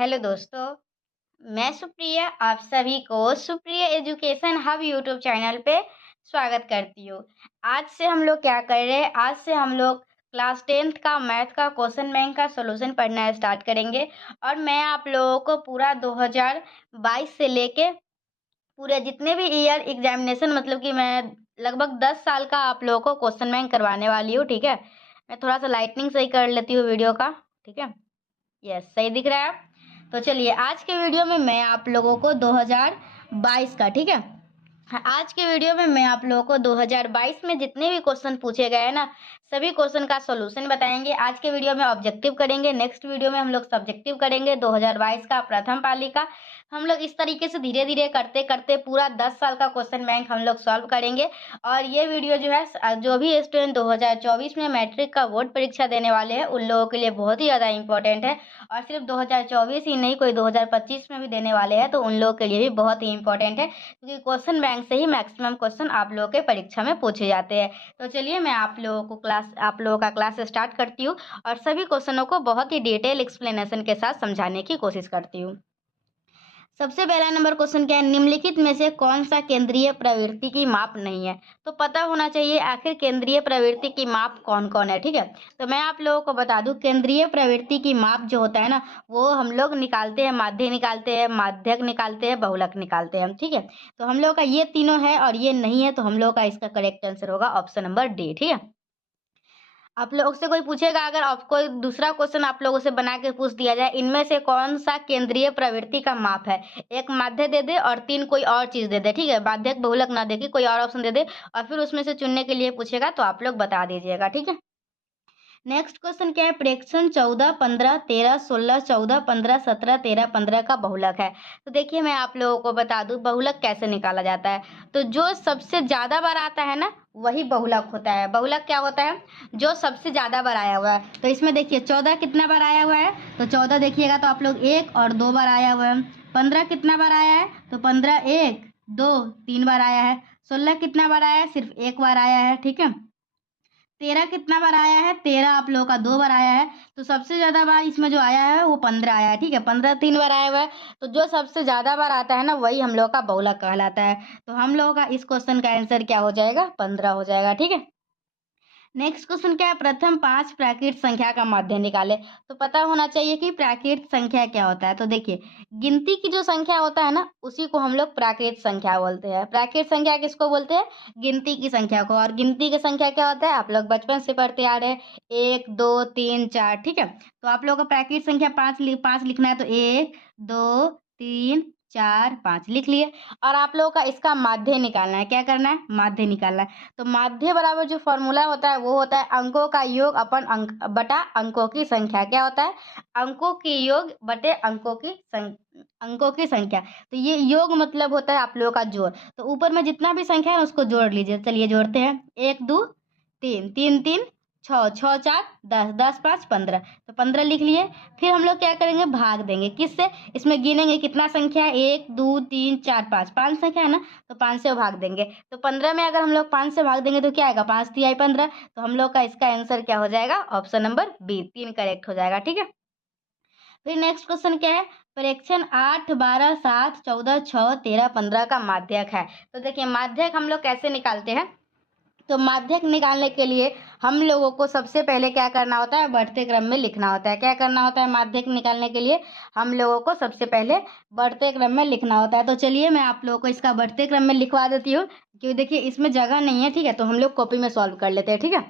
Hello दोस्तों, मैं सुप्रिया आप सभी को Supriya education hub YouTube channel पे स्वागत करती हूँ। आज से हम लोग क्या कर रहे हैं, आज से हम लोग क्लास 10th का मैथ का क्वेश्चन बैंक का सॉल्यूशन पढ़ना स्टार्ट करेंगे। और मैं आप लोगों को पूरा 2022 से लेके पूरे जितने भी ईयर एग्जामिनेशन मतलब कि मैं लगभग 10 साल का आप लोगों को क्वेश्चन बैंक करवाने वाली हूँ। ठीक है, मैं थोड़ा सा लाइटनिंग सही कर लेती हूँ वीडियो का। ठीक है, यस सही दिख रहा है। तो चलिए आज के वीडियो में मैं आप लोगों को 2022 का, ठीक है, हाँ, आज के वीडियो में मैं आप लोगों को 2022 में जितने भी क्वेश्चन पूछे गए हैं ना, सभी क्वेश्चन का सॉल्यूशन बताएंगे। आज के वीडियो में ऑब्जेक्टिव करेंगे, नेक्स्ट वीडियो में हम लोग सब्जेक्टिव करेंगे 2022 का प्रथम पाली का। हम लोग इस तरीके से धीरे धीरे करते करते पूरा 10 साल का क्वेश्चन बैंक हम लोग सॉल्व करेंगे। और ये वीडियो जो है, जो भी स्टूडेंट 2024 में मैट्रिक का बोर्ड परीक्षा देने वाले हैं उन लोगों के लिए बहुत ही ज़्यादा इंपॉर्टेंट है। और सिर्फ 2024 ही नहीं, कोई 2025 में भी देने वाले हैं तो उन लोगों के लिए भी बहुत ही इंपॉर्टेंट है, क्योंकि क्वेश्चन बैंक से ही मैक्सिमम क्वेश्चन आप लोगों के परीक्षा में पूछे जाते हैं। तो चलिए मैं आप लोगों का क्लास स्टार्ट करती हूँ और सभी क्वेश्चनों को बहुत ही डिटेल एक्सप्लेनेशन के साथ समझाने की कोशिश करती हूँ। सबसे पहला नंबर क्वेश्चन क्या है, निम्नलिखित में से कौन सा केंद्रीय प्रवृत्ति की माप नहीं है। तो पता होना चाहिए आखिर केंद्रीय प्रवृत्ति की माप कौन कौन है। ठीक है, तो मैं आप लोगों को बता दूं, केंद्रीय प्रवृत्ति की माप जो होता है ना, वो हम लोग निकालते हैं, माध्य निकालते हैं, माध्यक निकालते हैं, बहुलक निकालते हैं। ठीक है, तो हम लोग का ये तीनों है और ये नहीं है, तो हम लोग का इसका करेक्ट आंसर होगा ऑप्शन नंबर डी। ठीक है, आप लोग से कोई पूछेगा, अगर आप कोई दूसरा क्वेश्चन आप लोगों से बना के पूछ दिया जाए, इनमें से कौन सा केंद्रीय प्रवृत्ति का माप है, एक माध्य दे दे और तीन कोई और चीज दे दे। ठीक है, माध्यक बहुलक ना दे के कोई और ऑप्शन दे दे और फिर उसमें से चुनने के लिए पूछेगा तो आप लोग बता दीजिएगा। ठीक है, नेक्स्ट क्वेश्चन क्या है, प्रेक्षण 14 15 13 16 14 15 17 13 15 का बहुलक है। तो देखिए मैं आप लोगों को बता दूं बहुलक कैसे निकाला जाता है। तो जो सबसे ज्यादा बार आता है ना, वही बहुलक होता है। बहुलक क्या होता है, जो सबसे ज्यादा बार आया हुआ है। तो इसमें देखिए 14 कितना बार आया हुआ है, तो 14 देखिएगा तो आप लोग 1 और 2 बार आया हुआ है। 15 कितना बार आया है, तो 15 1 2 3 बार आया है। 16 कितना बार आया है, सिर्फ 1 बार आया है। ठीक है, 13 कितना बार आया है, 13 आप लोगों का 2 बार आया है। तो सबसे ज्यादा बार इसमें जो आया है वो 15 आया है। ठीक है, 15 3 बार आया हुआ है, तो जो सबसे ज्यादा बार आता है ना, वही हम लोग का बहुलक कहलाता है। तो हम लोगों का इस क्वेश्चन का आंसर क्या हो जाएगा, 15 हो जाएगा। ठीक है, नेक्स्ट क्वेश्चन क्या है, प्रथम 5 प्राकृत संख्या का माध्य निकाले। तो पता होना चाहिए कि प्राकृत संख्या क्या होता है। तो देखिए गिनती की जो संख्या होता है ना, उसी को हम लोग प्राकृत संख्या बोलते हैं। प्राकृत संख्या किसको बोलते हैं, गिनती की संख्या को। और गिनती की संख्या क्या होता है, आप लोग बचपन से पढ़ते आ रहे हैं, 1 2 3 4। ठीक है, तो आप लोगों को प्राकृत संख्या 5 लिखना है, तो 1 2 3 4 5 लिख लिए। और आप लोगों का इसका माध्य निकालना है, क्या करना है, माध्य निकालना है। तो माध्य बराबर जो फॉर्मूला होता है वो होता है अंकों का योग अपन अंक बटा अंकों की संख्या। क्या होता है, अंकों की योग बटे अंकों की संख्या। तो ये योग मतलब होता है आप लोगों का जोड़। तो ऊपर में जितना भी संख्या है उसको जोड़ लीजिए। चलिए जोड़ते हैं, 1 2 3 3 3 6 6 4 10 10 5 15। तो 15 लिख लिए। फिर हम लोग क्या करेंगे, भाग देंगे किससे, इसमें गिनेंगे कितना संख्या है, 1 2 3 4 5, 5 संख्या है ना, तो 5 से भाग देंगे। तो 15 में अगर हम लोग 5 से भाग देंगे तो क्या आएगा, 5 3 15। तो हम लोग का इसका आंसर क्या हो जाएगा, ऑप्शन नंबर बी 3 करेक्ट हो जाएगा। ठीक है, फिर नेक्स्ट क्वेश्चन क्या है, प्रेक्षण 8 12 7 14 6 13 15 का माध्यक है। तो देखिए माध्यक हम लोग कैसे निकालते हैं। तो माध्यक निकालने के लिए हम लोगों को सबसे पहले क्या करना होता है, बढ़ते क्रम में लिखना होता है। क्या करना होता है, माध्यक निकालने के लिए हम लोगों को सबसे पहले बढ़ते क्रम में लिखना होता है। तो चलिए मैं आप लोगों को इसका बढ़ते क्रम में लिखवा देती हूँ, क्योंकि देखिए इसमें जगह नहीं है। ठीक है, तो हम लोग कॉपी में सॉल्व कर लेते हैं। ठीक है,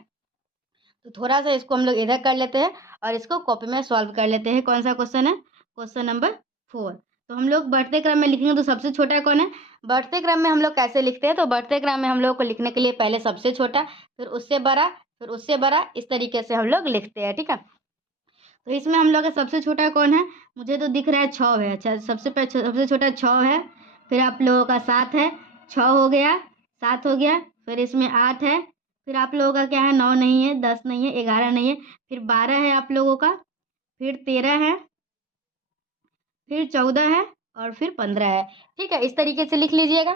तो थोड़ा सा इसको हम लोग इधर कर लेते हैं और इसको कॉपी में सॉल्व कर लेते हैं। कौन सा क्वेश्चन है, क्वेश्चन नंबर 4। तो हम लोग बढ़ते क्रम में लिखेंगे, तो सबसे छोटा कौन है, बढ़ते क्रम में हम लोग कैसे लिखते हैं, तो बढ़ते क्रम में हम लोग को लिखने के लिए पहले सबसे छोटा, फिर उससे बड़ा, फिर उससे बड़ा, इस तरीके से हम लोग लिखते हैं। ठीक है, तो इसमें हम लोग का सबसे छोटा कौन है, मुझे तो दिख रहा है 6 है। अच्छा, सबसे छोटा 6 है। फिर आप लोगों का 7 है, 6 हो गया, 7 हो गया। फिर इसमें 8 है। फिर आप लोगों का क्या है, 9 नहीं है, 10 नहीं है, 11 नहीं है। फिर 12 है आप लोगों का। फिर 13 है। फिर 14 है। और फिर 15 है। ठीक है, इस तरीके से लिख लीजिएगा।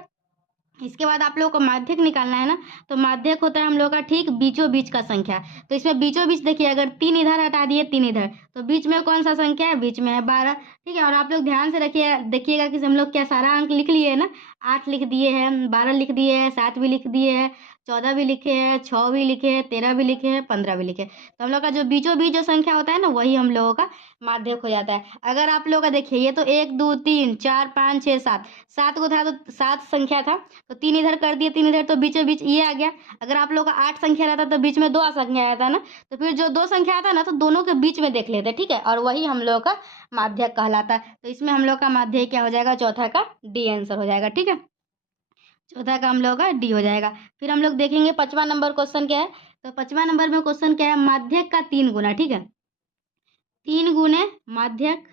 इसके बाद आप लोगों को माध्यक निकालना है ना, तो माध्यक होता है हम लोग का ठीक बीचों बीच का संख्या। तो इसमें बीचों बीच देखिए, अगर 3 इधर हटा दिए 3 इधर, तो बीच में कौन सा संख्या है, बीच में है 12। ठीक है, और आप लोग ध्यान से रखिए, देखिएगा कि हम लोग क्या सारा अंक लिख लिए है ना, 8 लिख दिए हैं, 12 लिख दिए हैं, 7 भी लिख दिए हैं, 14 भी लिखे हैं, 6 भी लिखे हैं, 13 भी लिखे हैं, 15 भी लिखे। तो हम लोग का जो बीचों बीच जो संख्या होता है ना, वही हम लोगों का माध्यक हो जाता है। अगर आप लोग का देखिए, ये तो 1 2 3 4 5 6 7, 7 को था तो 7 संख्या था, तो 3 इधर कर दिए 3 इधर, तो बीचों बीच ये आ गया। अगर आप लोग का 8 संख्या रहता तो बीच में 2 संख्या आया था ना, तो फिर जो 2 संख्या आता ना, तो दोनों के बीच में देख लेते, ठीक है, और वही हम लोग का माध्यक कहलाता है। तो इसमें हम लोग का माध्यक क्या हो जाएगा, चौथा का डी आंसर हो जाएगा। ठीक है, चौथा का हम लोग का डी हो जाएगा। फिर हम लोग देखेंगे 5वां नंबर क्वेश्चन क्या है। तो 5वां नंबर में क्वेश्चन क्या है, माध्यक का 3 गुना। ठीक है, 3 गुने माध्यक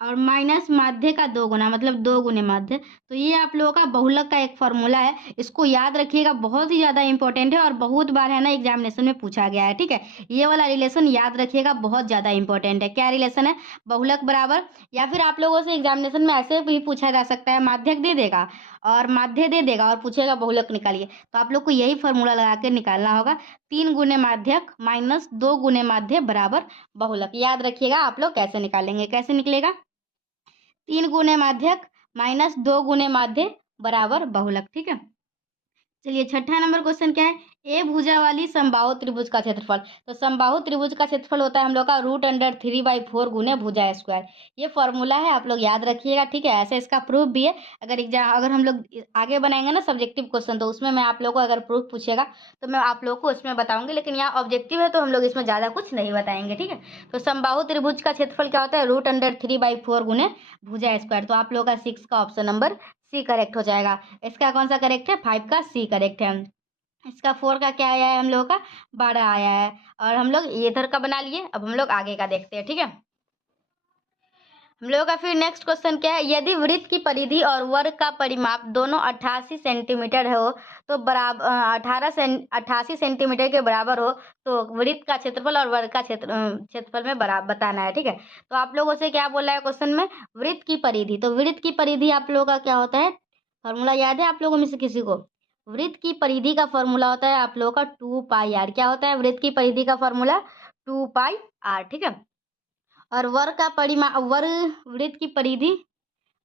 और माइनस माध्य का 2 गुना, मतलब 2 गुने माध्य। तो ये आप लोगों का बहुलक का एक फॉर्मूला है, इसको याद रखिएगा, बहुत ही ज़्यादा इंपॉर्टेंट है और बहुत बार है ना एग्जामिनेशन में पूछा गया है। ठीक है, ये वाला रिलेशन याद रखिएगा, बहुत ज़्यादा इंपॉर्टेंट है। क्या रिलेशन है, बहुलक बराबर, या फिर आप लोगों से एग्जामिनेशन में ऐसे भी पूछा जा सकता है, माध्यक दे देगा और माध्य दे देगा और पूछेगा बहुलक निकालिए, तो आप लोग को यही फॉर्मूला लगा के निकालना होगा, 3 गुने माध्यक माइनस 2 गुने माध्य बराबर बहुलक। याद रखिएगा आप लोग कैसे निकालेंगे, कैसे निकलेगा, 3 गुने माध्यक माइनस 2 गुने माध्य बराबर बहुलक। ठीक है, चलिए छठा नंबर क्वेश्चन क्या है, ए भुजा वाली समबाहु त्रिभुज का क्षेत्रफल। तो समबाहु त्रिभुज का क्षेत्रफल होता है हम लोग का √3/4 गुने भुजा स्क्वायर। ये फॉर्मूला है, आप लोग याद रखिएगा। ठीक है, ऐसे इसका प्रूफ भी है। अगर हम लोग आगे बनाएंगे ना सब्जेक्टिव क्वेश्चन, तो उसमें मैं आप लोग को अगर प्रूफ पूछेगा तो मैं आप लोग को उसमें बताऊंगी, लेकिन यहाँ ऑब्जेक्टिव है तो हम लोग इसमें ज़्यादा कुछ नहीं बताएंगे। ठीक है, तो समबाहु त्रिभुज का क्षेत्रफल क्या होता है, √3/4 गुने भुजा स्क्वायर। तो आप लोग का 6 का ऑप्शन नंबर सी करेक्ट हो जाएगा। इसका कौन सा करेक्ट है, 5 का सी करेक्ट है। इसका 4 का क्या आया है हम लोगों का, 12 आया है। और हम लोग ये इधर का बना लिए, अब हम लोग आगे का देखते हैं। ठीक है, हम लोगों का फिर नेक्स्ट क्वेश्चन क्या है, यदि वृत्त की परिधि और वर्ग का परिमाप दोनों 88 सेंटीमीटर हो, तो बराबर 88 सेंटीमीटर के बराबर हो, तो वृत्त का क्षेत्रफल और वर्ग का क्षेत्रफल में बराबर बताना है। ठीक है, तो आप लोगों से क्या बोला है क्वेश्चन में, वृत्त की परिधि। तो वृत्त की परिधि आप लोगों का क्या होता है, फॉर्मूला याद है आप लोगों में से किसी को, वृत्त की परिधि का फॉर्मूला होता है आप लोगों का 2πr। क्या होता है वृत्त की परिधि का फॉर्मूला, 2πr। ठीक है, और वर्ग का परिमाप, वर्ग वृत्त की परिधि,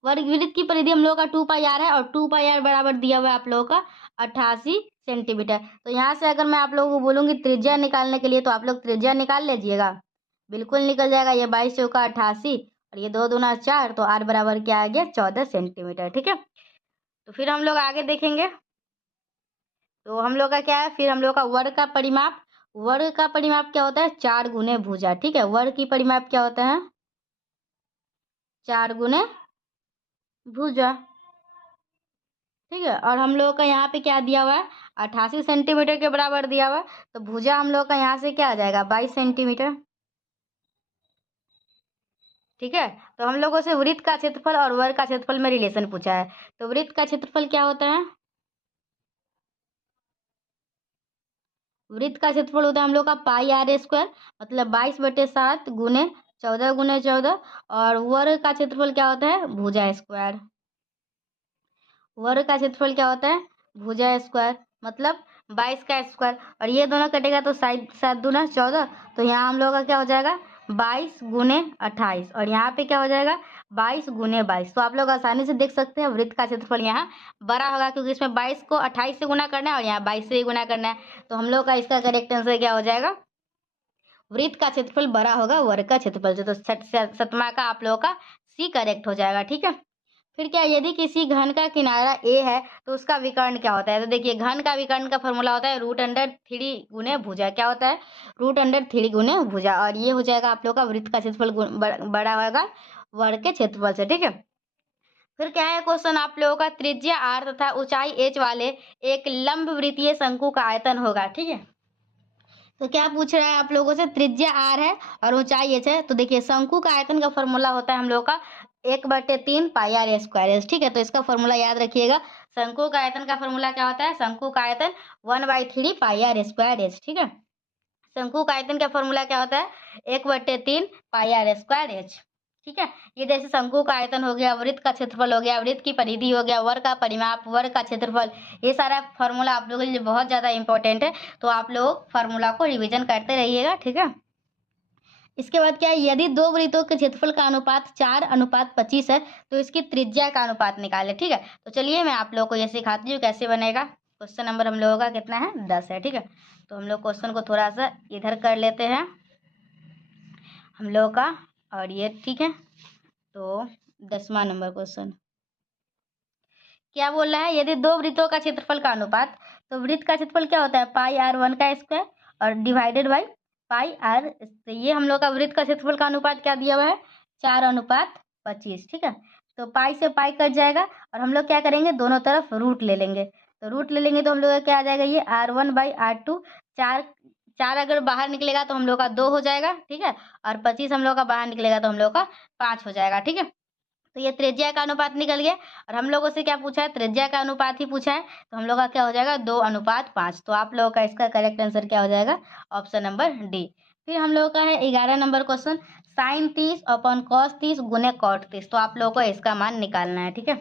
वर्ग वृत्त की परिधि हम लोग का 2πr है, और 2πr बराबर दिया हुआ है आप लोगों का 88 सेंटीमीटर। तो यहाँ से अगर मैं आप लोगों को बोलूँगी त्रिज्या निकालने के लिए, तो आप लोग त्रिज्या निकाल लीजिएगा, बिल्कुल निकल जाएगा। ये 22 चौका 88 और ये 2 दूना 4, तो r बराबर क्या आ गया, 14 सेंटीमीटर। ठीक है, तो फिर हम लोग आगे देखेंगे। तो हम लोग का क्या है, फिर हम लोग का वर्ग का परिमाप, वर्ग का परिमाप क्या होता है, 4 गुने भुजा। ठीक है, वर्ग की परिमाप क्या होता है, 4 गुने भुजा। ठीक है, और हम लोग का यहाँ पे क्या दिया हुआ है, 88 सेंटीमीटर के बराबर दिया हुआ है, तो भुजा हम लोग का यहाँ से क्या आ जाएगा, 22 सेंटीमीटर। ठीक है, तो हम लोगों से वृत्त का क्षेत्रफल और वर्ग का क्षेत्रफल में रिलेशन पूछा है। तो वृत्त का क्षेत्रफल क्या होता है, वृत्त का क्षेत्रफल होता है हम लोग का πr², मतलब 22/7 गुने 14 गुने 14। और वर्ग का क्षेत्रफल क्या होता है, भुजा स्क्वायर। वर्ग का क्षेत्रफल क्या होता है, भुजा स्क्वायर, मतलब 22 का स्क्वायर, और ये दोनों कटेगा तो 7 दूना 14, तो यहाँ हम लोग का क्या हो जाएगा, 22 गुने 28, और यहाँ पे क्या हो जाएगा, 22 गुने 22। तो आप लोग आसानी से देख सकते हैं वृत्त का क्षेत्रफल यहाँ बड़ा होगा, क्योंकि इसमें 22 को 28 से गुना करना है और यहाँ 22 से ही गुना करना है। तो हम लोग का इसका करेक्ट आंसर क्या हो जाएगा, वृत्त का क्षेत्रफल बड़ा होगा वर्ग का क्षेत्रफल से। तो सतमा का आप लोगों का सी करेक्ट हो जाएगा। ठीक है, फिर क्या, यदि किसी घन का किनारा ए है तो उसका विकर्ण क्या होता है। तो देखिए, घन का विकर्ण का फॉर्मूला होता है √3 गुने भुजा। क्या होता है, √3 गुने भुजा, और ये हो जाएगा आप लोग का वृत्त का क्षेत्रफल बड़ा होगा वर्ग के क्षेत्रफल से। ठीक है, फिर क्या है क्वेश्चन, आप लोगों का त्रिज्या r तथा ऊंचाई h वाले एक लंब वृत्तीय शंकु का आयतन होगा। ठीक है, तो क्या पूछ रहा है आप लोगों से, त्रिज्या r है और ऊंचाई h है। तो देखिए, शंकु का आयतन का फॉर्मूला होता है हम लोग का 1/3 πr²। ठीक है, तो इसका फॉर्मूला याद रखिएगा। शंकु का आयतन का फॉर्मूला क्या होता है, शंकु का आयतन 1/3 πr²। ठीक है, शंकु का आयतन का फॉर्मूला क्या होता है, 1/3 πr²। ठीक है। ये जैसे शंकु का आयतन हो गया, वृत्त का क्षेत्रफल हो गया, वृत्त की परिधि हो गया, वर्ग का परिमाप, वर्ग का क्षेत्रफल, ये सारा फार्मूला आप लोगों के लिए बहुत ज़्यादा इंपॉर्टेंट है, तो आप लोग फार्मूला को रिवीजन करते रहिएगा। ठीक है। इसके बाद क्या है, यदि दो वृत्तों के क्षेत्रफल का अनुपात 4:25 है तो इसकी त्रिज्या का अनुपात निकालें। ठीक है। तो चलिए मैं आप लोगों को ये सिखाती हूँ कैसे बनेगा। क्वेश्चन नंबर हम लोगों का कितना है, 10 है। ठीक है। तो हम लोग क्वेश्चन को थोड़ा सा इधर कर लेते हैं हम लोग का, और ये ठीक है। तो 10वां नंबर क्वेश्चन क्या बोल रहा है, यदि दो वृत्तों का क्षेत्रफल का अनुपात, तो वृत्त का क्षेत्रफल क्या होता है, पाई आर वन का स्क्वायर और डिवाइडेड बाई पाई आर। तो ये हम लोग का वृत्त का क्षेत्रफल का अनुपात क्या दिया हुआ है, 4:25। ठीक है। तो पाई से पाई कट जाएगा और हम लोग क्या करेंगे, दोनों तरफ रूट ले लेंगे। तो रूट ले लेंगे तो हम लोग का क्या आ जाएगा, ये R1/R2। चार चार अगर बाहर निकलेगा तो हम लोग का 2 हो जाएगा। ठीक है। और 25 हम लोग का बाहर निकलेगा तो हम लोग का 5 हो जाएगा। ठीक है। तो ये त्रिज्या का अनुपात निकल गया, और हम लोगों से क्या पूछा है, त्रिज्या का अनुपात ही पूछा है, तो हम लोग का क्या हो जाएगा, 2:5। तो आप लोगों का इसका करेक्ट आंसर क्या हो जाएगा, ऑप्शन नंबर डी। फिर हम लोगों का है 11 नंबर क्वेश्चन, साइन 30 अपॉन कॉस 30 गुने कॉट 30। तो आप लोगों को इसका मान निकालना है। ठीक है।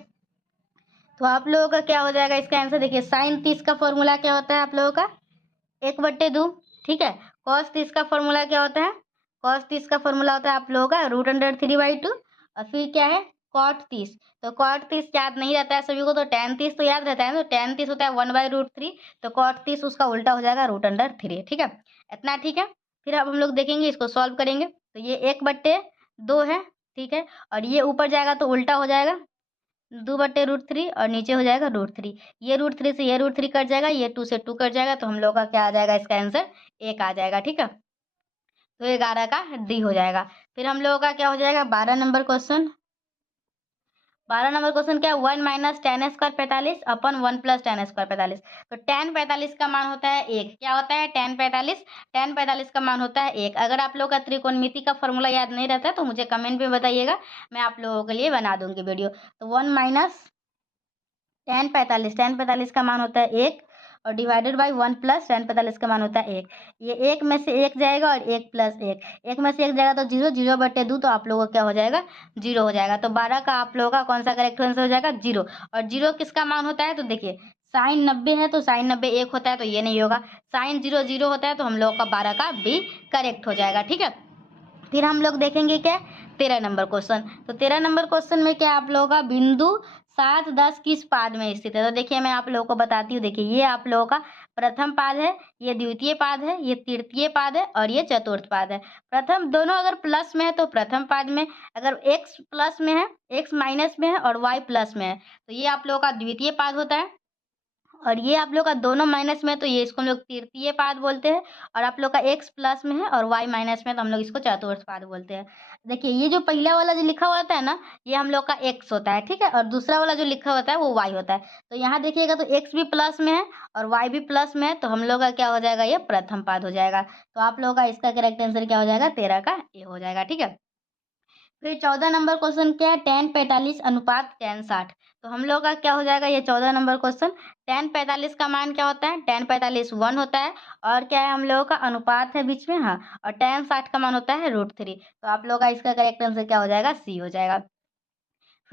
तो आप लोगों का क्या हो जाएगा इसका आंसर, देखिए साइन 30 का फॉर्मूला क्या होता है आप लोगों का, 1/2। ठीक है। कॉस 30 का फॉर्मूला क्या होता है, कॉस 30 का फॉर्मूला होता है आप लोगों का √3/2। और फिर क्या है, कॉट 30। तो कॉट 30 याद नहीं रहता है सभी को, तो tan 30 तो याद रहता है, तो tan 30 होता है 1/√3। तो कॉट 30 उसका उल्टा हो जाएगा √3। ठीक है। इतना ठीक है। फिर अब हम लोग देखेंगे, इसको सॉल्व करेंगे। तो ये 1/2 है। ठीक है। और ये ऊपर जाएगा तो उल्टा हो जाएगा 2/√3, और नीचे हो जाएगा √3। ये √3 से ये √3 कट जाएगा, ये 2 से 2 कट जाएगा, तो हम लोग का क्या आ जाएगा, इसका आंसर 1 आ जाएगा। ठीक है। तो 11 का डी हो जाएगा। फिर हम लोगों का क्या हो जाएगा, 12 नंबर क्वेश्चन। 12 नंबर क्वेश्चन क्या है, 1 - tan² 45 अपन 1 + tan² 45। तो tan 45 का मान होता है 1। क्या होता है tan 45, tan 45 का मान होता है 1। अगर आप लोग का त्रिकोणमिति का फॉर्मूला याद नहीं रहता है तो मुझे कमेंट में बताइएगा, मैं आप लोगों के लिए बना दूंगी वीडियो। तो 1 - tan 45 का मान होता है 1, और डिवाइडेड बाई 1 + tan 45 का मान होता है 1। ये 1 में से 1 जाएगा और 1 + 1, 1 में से 1 जाएगा तो 0, 0/2, तो आप लोगों को क्या हो जाएगा, 0 हो जाएगा। तो 12 का आप लोगों का कौन सा करेक्ट आंसर हो जाएगा, 0। और 0 किसका मान होता है, तो देखिए साइन 90 है तो साइन 90 1 होता है, तो ये नहीं होगा। साइन 0 0 होता है, तो हम लोगों का 12 का बी करेक्ट हो जाएगा। ठीक है। फिर हम लोग देखेंगे क्या, 13 नंबर क्वेश्चन। तो 13 नंबर क्वेश्चन में क्या आप लोगों का बिंदु 7 10 किस पाद में स्थित है। तो देखिए मैं आप लोगों को बताती हूँ, देखिए ये आप लोगों का प्रथम पाद है, ये द्वितीय पाद है, ये तृतीय पाद है, और ये चतुर्थ पाद है। प्रथम दोनों अगर प्लस में है तो प्रथम पाद में, अगर x प्लस में है, x माइनस में है और y प्लस में है, तो ये आप लोगों का द्वितीय पाद होता है। और ये आप लोग का दोनों माइनस में है तो ये इसको हम लोग तृतीय पाद बोलते हैं। और आप लोग का x प्लस में है और y माइनस में है तो हम लोग इसको चतुर्थ पाद बोलते हैं। देखिए ये जो पहला वाला जो लिखा हुआ होता है ना, ये हम लोग का x होता है। ठीक है। और दूसरा वाला जो लिखा होता है वो y होता है। तो यहाँ देखिएगा तो x भी प्लस में है और y भी प्लस में है, तो हम लोग का क्या हो जाएगा, ये प्रथम पाद हो जाएगा। तो आप लोगों का इसका करेक्ट आंसर क्या हो जाएगा, 13 का ए हो जाएगा। ठीक है। फिर 14 नंबर क्वेश्चन क्या है, tan 45 अनुपात tan 60। तो हम लोग का क्या हो जाएगा, ये 14 नंबर क्वेश्चन, tan 45 का मान क्या होता है, tan 45 1 होता है, और क्या है हम लोगों का अनुपात है बीच में, हाँ, और tan 60 का मान होता है √3। तो आप लोग का इसका करेक्ट आंसर क्या हो जाएगा, सी हो जाएगा।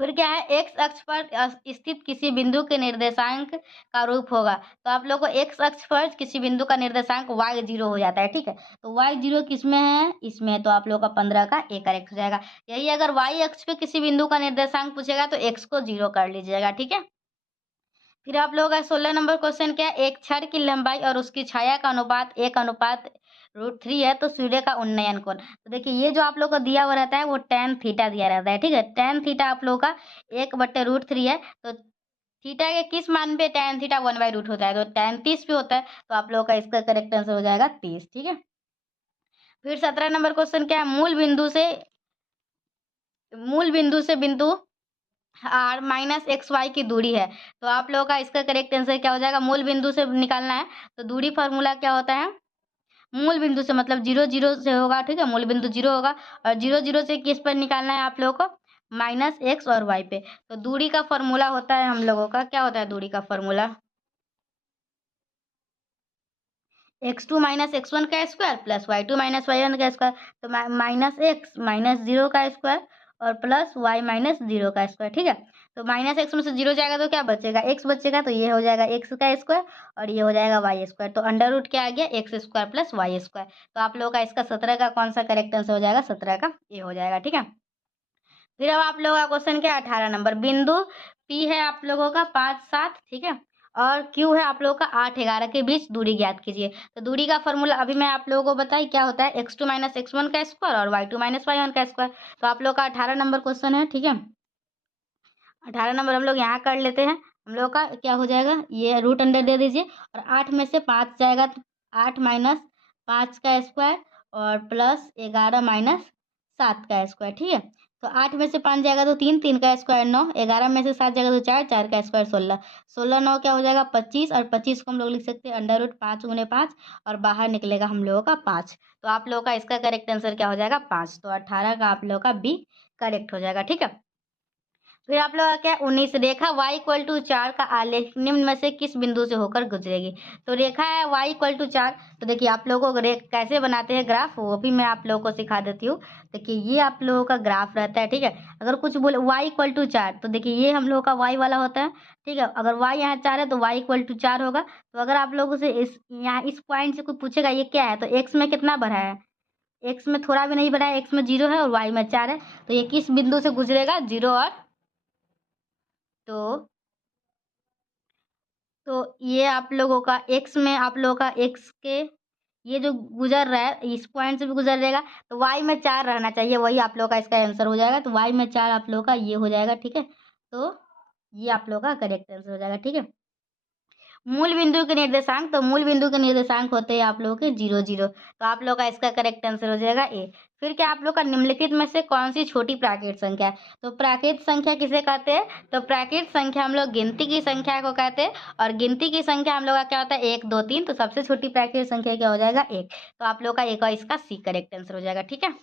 फिर क्या है, एक्स अक्ष पर स्थित किसी बिंदु के निर्देशांक का रूप होगा। तो आप लोग को एक्स अक्ष पर किसी बिंदु का निर्देशांक y0 हो जाता है। ठीक है। तो y0 किस में है, इसमें है, तो आप लोग का 15 का ए करेक्ट हो जाएगा। यही अगर y अक्ष पे किसी बिंदु का निर्देशांक पूछेगा तो x को 0 कर लीजिएगा। ठीक है। फिर आप लोगों का 16 नंबर क्वेश्चन क्या है, एक छड़ की लंबाई और उसकी छाया का अनुपात 1:√3 है, तो सूर्य का उन्नयन कोण। तो देखिए ये जो आप लोग को दिया हुआ रहता है वो tan थीटा दिया रहता है। ठीक है। tan थीटा आप लोग का 1/√3 है, तो थीटा के किस मान पे tan थीटा 1/√, होता है तो tan 30 पे होता है। तो आप लोग का इसका करेक्ट आंसर हो जाएगा 30। ठीक है। फिर 17 नंबर क्वेश्चन क्या है, मूल बिंदु से बिंदु r -xy की दूरी है। तो आप लोगों का इसका करेक्ट आंसर क्या हो जाएगा, मूल बिंदु से निकालना है। तो दूरी फार्मूला क्या होता है, मूल बिंदु से मतलब 0 0 से होगा। ठीक है। मूल बिंदु 0 होगा, और 0 0 से किस पर निकालना है आप लोगों को, -x और y पे। तो दूरी का फार्मूला होता है हम लोगों का, क्या होता है दूरी का फार्मूला, x2 - x1 का स्क्वायर प्लस y2 - y1 का स्क्वायर। तो -x - 0 का स्क्वायर और प्लस वाई माइनस 0 का स्क्वायर। ठीक है, तो माइनस एक्स में से 0 जाएगा तो क्या बचेगा, एक्स बचेगा, तो ये हो जाएगा एक्स का स्क्वायर और ये हो जाएगा वाई स्क्वायर। तो अंडर रूट क्या आ गया, X square plus Y square. तो आप लोगों का इसका 17 का कौन सा करेक्ट आंसर हो जाएगा, 17 का ए हो जाएगा। ठीक है, फिर अब आप लोगों का क्वेश्चन क्या है, 18 नंबर। बिंदु पी है आप लोगों का 5 7, ठीक है, और क्यू है आप लोगों का 8 11 के बीच दूरी ज्ञात कीजिए। तो दूरी का फॉर्मूला अभी मैं आप लोगों को बताई क्या होता है, x2 माइनस x1 का स्क्वायर और y2 माइनस y1 का स्क्वायर। तो आप लोग का 18 नंबर क्वेश्चन है। ठीक है, 18 नंबर हम लोग यहाँ कर लेते हैं। हम लोग का क्या हो जाएगा, ये रूट अंडर दे दीजिए और 8 में से 5 जाएगा तो 8 माइनस 5 का स्क्वायर और प्लस 11 माइनस 7 का स्क्वायर। ठीक है, तो 8 में से 5 जाएगा तो 3, 3 का स्क्वायर 9, 11 में से 7 जाएगा तो 4, 4 का स्क्वायर 16, 16 9 क्या हो जाएगा 25 और 25 को हम लोग लिख सकते हैं अंडर रूट 5 गुने 5 और बाहर निकलेगा हम लोगों का 5। तो आप लोगों का इसका करेक्ट आंसर क्या हो जाएगा 5। तो 18 का आप लोगों का बी करेक्ट हो जाएगा। ठीक है, फिर आप लोग का क्या 19, रेखा y इक्वल टू 4 का आलेख निम्न में से किस बिंदु से होकर गुजरेगी। तो रेखा है y इक्वल टू 4, तो देखिए आप लोगों को कैसे बनाते हैं ग्राफ वो भी मैं आप लोगों को सिखा देती हूँ। देखिए ये आप लोगों का ग्राफ रहता है। ठीक है, अगर कुछ बोले y इक्वल टू 4 तो देखिए ये हम लोगों का y वाला होता है। ठीक है, अगर y यहाँ 4 है तो y इक्वल टू 4 होगा। तो अगर आप लोगों से इस यहाँ इस पॉइंट से कोई पूछेगा ये क्या है, तो x में कितना बढ़ा है, x में थोड़ा भी नहीं बढ़ा है, x में 0 है और y में 4 है। तो ये किस बिंदु से गुजरेगा, 0 और तो ये आप लोगों का x में आप लोगों का x के ये जो गुजर रहा है इस पॉइंट से भी गुजर रहेगा, तो y में 4 रहना चाहिए, वही आप लोगों का इसका आंसर हो जाएगा। तो y में 4 आप लोगों का ये हो जाएगा। ठीक है, तो ये आप लोगों का करेक्ट आंसर हो जाएगा। ठीक है, मूल बिंदु के निर्देशांक, तो मूल बिंदु के निर्देशांक होते हैं आप लोगों के 0 0। तो आप लोगों का इसका करेक्ट आंसर हो जाएगा ए। फिर क्या आप लोग का निम्नलिखित में से कौन सी छोटी प्राकृत संख्या है। तो प्राकृत संख्या किसे कहते हैं, तो प्राकृत संख्या हम लोग गिनती की संख्या को कहते हैं और गिनती की संख्या हम लोग का क्या होता है 1 2 3। तो सबसे छोटी प्राकृत संख्या क्या हो जाएगा 1। तो आप लोग का एक और इसका सी करेक्ट आंसर हो जाएगा। ठीक है,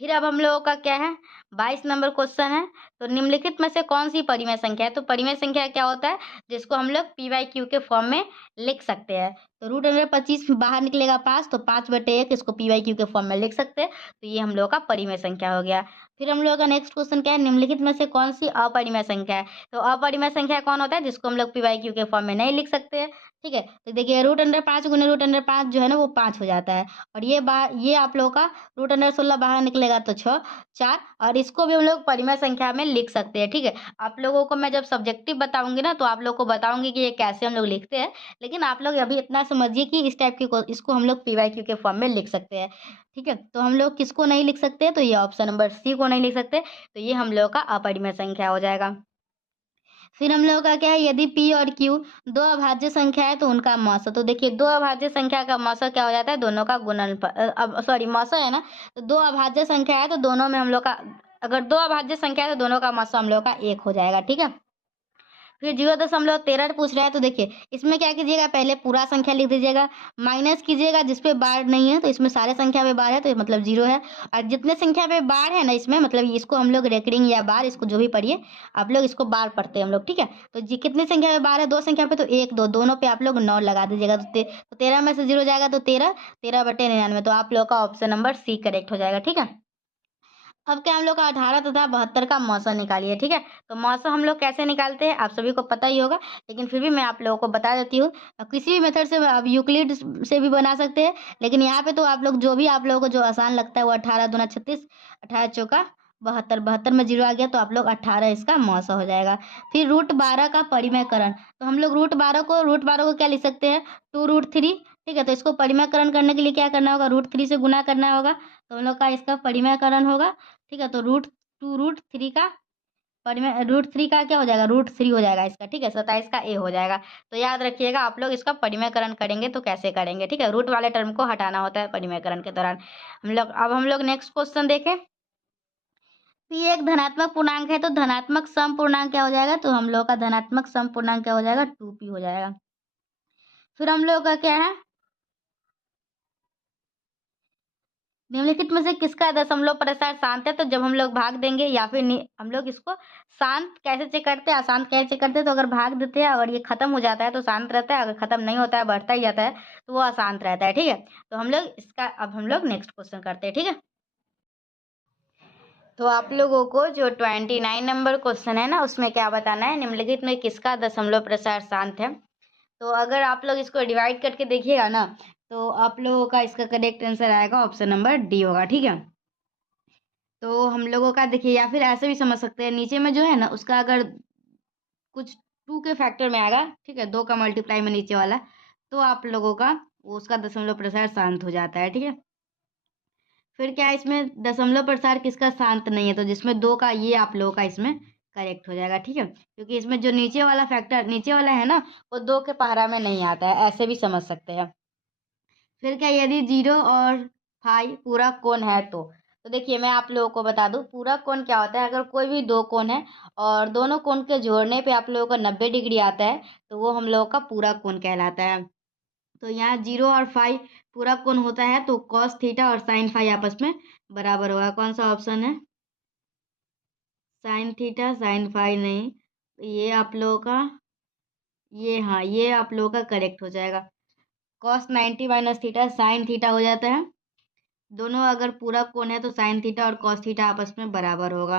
फिर अब हम लोगों का क्या है 22 नंबर क्वेश्चन है। तो निम्नलिखित में से कौन सी परिमेय संख्या है। तो परिमेय संख्या क्या होता है, जिसको हम लोग पी बाई क्यू के फॉर्म में लिख सकते हैं। तो रूट अंडर 25 बाहर निकलेगा 5, तो 5/1 इसको पी बाई क्यू के फॉर्म में लिख सकते हैं। तो ये हम लोग का परिमेय संख्या हो गया। फिर हम लोग का नेक्स्ट क्वेश्चन क्या है, निम्नलिखित में से कौन सी अपरिमेय संख्या है। तो अपरिमेय संख्या कौन होता है, जिसको हम लोग पी बाई क्यू के फॉर्म में नहीं लिख सकते हैं। ठीक है, तो देखिए रूट अंडर 5 गुने रूट अंडर 5 जो है ना वो 5 हो जाता है और ये आप लोगों का रूट अंडर 16 बाहर निकलेगा तो 6 4 और इसको भी हम लोग परिमेय संख्या में लिख सकते हैं। ठीक है, आप लोगों को मैं जब सब्जेक्टिव बताऊंगी ना तो आप लोग को बताऊंगी कि ये कैसे हम लोग लिखते हैं, लेकिन आप लोग अभी इतना समझिए कि इस टाइप की इसको हम लोग पी वाई क्यू के फॉर्म में लिख सकते हैं। ठीक है, तो हम लोग किसको नहीं लिख सकते, तो ये ऑप्शन नंबर सी को नहीं लिख सकते। तो ये हम लोग का अपरिमेय संख्या हो जाएगा। फिर हम लोगों का क्या है, यदि P और Q दो अभाज्य संख्या है तो उनका मौसा। तो देखिए दो अभाज्य संख्या का मौसा क्या हो जाता है, दोनों का गुणनफल, अब सॉरी मौसा है ना। तो दो अभाज्य संख्या है तो दोनों में हम लोग का, अगर दो अभाज्य संख्या है तो दोनों का मौसा हम लोग का 1 हो जाएगा। ठीक है, फिर 0.13 पूछ रहा है। तो देखिए इसमें क्या कीजिएगा, पहले पूरा संख्या लिख दीजिएगा, माइनस कीजिएगा जिस पे बार नहीं है, तो इसमें सारे संख्या पे बार है तो मतलब 0 है। और जितने संख्या पे बार है ना इसमें मतलब इसको हम लोग रेकरिंग या बार, इसको जो भी पढ़िए आप लोग इसको बार पढ़ते हैं हम लोग। ठीक है, तो जी कितनी संख्या पे बार है, दो संख्या पे तो 1 2 दोनों पे आप लोग 9 लगा दीजिएगा। तो 13 में से 0 जाएगा तो 13, 13/99। तो आप लोग का ऑप्शन नंबर सी करेक्ट हो जाएगा। ठीक है, अब क्या हम लोग का 18 तथा 72 का मौसा निकालिए। ठीक है, तो मौसा हम लोग कैसे निकालते हैं आप सभी को पता ही होगा, लेकिन फिर भी मैं आप लोगों को बता देती हूँ। किसी भी मेथड से आप यूक्लिड से भी बना सकते हैं, लेकिन यहाँ पे तो आप लोग जो भी आप लोगों को जो आसान लगता है वो 18 दूना 36, 18 चौका 72, 72 में 0 आ गया तो आप लोग 18 इसका मौसा हो जाएगा। फिर रूट 12 का परिमेयकरण, तो हम लोग रूट 12 को क्या लिख सकते हैं 2√3। ठीक है, तो इसको परिमेयकरण करने के लिए क्या करना होगा, √3 से गुना करना होगा। तो हम लोग का इसका परिमेयकरण होगा। ठीक है, तो √2√3 का परिमेय √3 का क्या हो जाएगा, √3 हो जाएगा इसका। ठीक है, 27 का ए हो जाएगा। तो याद रखिएगा आप लोग इसका परिमेयकरण करेंगे तो कैसे करेंगे। ठीक है, रूट वाले टर्म को हटाना होता है परिमेयकरण के दौरान। हम लोग नेक्स्ट क्वेश्चन देखें। पी एक धनात्मक पूर्णांक है तो धनात्मक सम पूर्णांक क्या हो जाएगा, तो हम लोग का धनात्मक सम पूर्णांक क्या हो जाएगा 2p हो जाएगा। फिर हम लोग का क्या है, निम्नलिखित में से किसका दशमलव प्रसार शांत है। तो जब हम लोग भाग देंगे या फिर हम लोग इसको शांत कैसे चेक करते हैं, अशांत कैसे चेक करते हैं, तो अगर भाग देते हैं अगर ये खत्म हो जाता है तो शांत रहता है, अगर खत्म नहीं होता है बढ़ता ही जाता है तो वो अशांत रहता है। ठीक है, तो हम लोग इसका अब हम लोग नेक्स्ट क्वेश्चन करते हैं। ठीक है, तो आप लोगों को जो 29 नंबर क्वेश्चन है ना, उसमें क्या बताना है, निम्नलिखित में किसका दशमलव प्रसार शांत है। तो अगर आप लोग इसको डिवाइड करके देखिएगा ना, तो आप लोगों का इसका करेक्ट आंसर आएगा ऑप्शन नंबर डी होगा। ठीक है, तो हम लोगों का देखिए, या फिर ऐसे भी समझ सकते हैं, नीचे में जो है ना उसका अगर कुछ 2 के फैक्टर में आएगा, ठीक है, 2 का मल्टीप्लाई में नीचे वाला, तो आप लोगों का उसका दशमलव प्रसार शांत हो जाता है। ठीक है, फिर क्या है, इसमें दशमलव प्रसार किसका शांत नहीं है, तो जिसमें 2 का, ये आप लोगों का इसमें करेक्ट हो जाएगा। ठीक है, क्योंकि इसमें जो नीचे वाला फैक्टर नीचे वाला है ना, वो 2 के पहाड़ा में नहीं आता है, ऐसे भी समझ सकते हैं। फिर क्या, यदि 0 और 5 पूरा कोण है तो देखिए मैं आप लोगों को बता दूं, पूरा कोण क्या होता है, अगर कोई भी 2 कोण है और दोनों कोण के जोड़ने पे आप लोगों को 90 डिग्री आता है, तो वो हम लोगों का पूरा कोण कहलाता है। तो यहाँ 0 और 5 पूरा कोण होता है, तो कॉस थीटा और साइन फाई आपस में बराबर होगा। कौन सा ऑप्शन है, साइन थीटा साइन फाई नहीं, ये आप लोगों का, ये, हाँ, ये आप लोगों का करेक्ट हो जाएगा। Cos 90 minus theta sine theta हो जाता है, दोनों अगर पूरा कोण है तो साइन थीटा और कॉस थीटा आपस में बराबर होगा।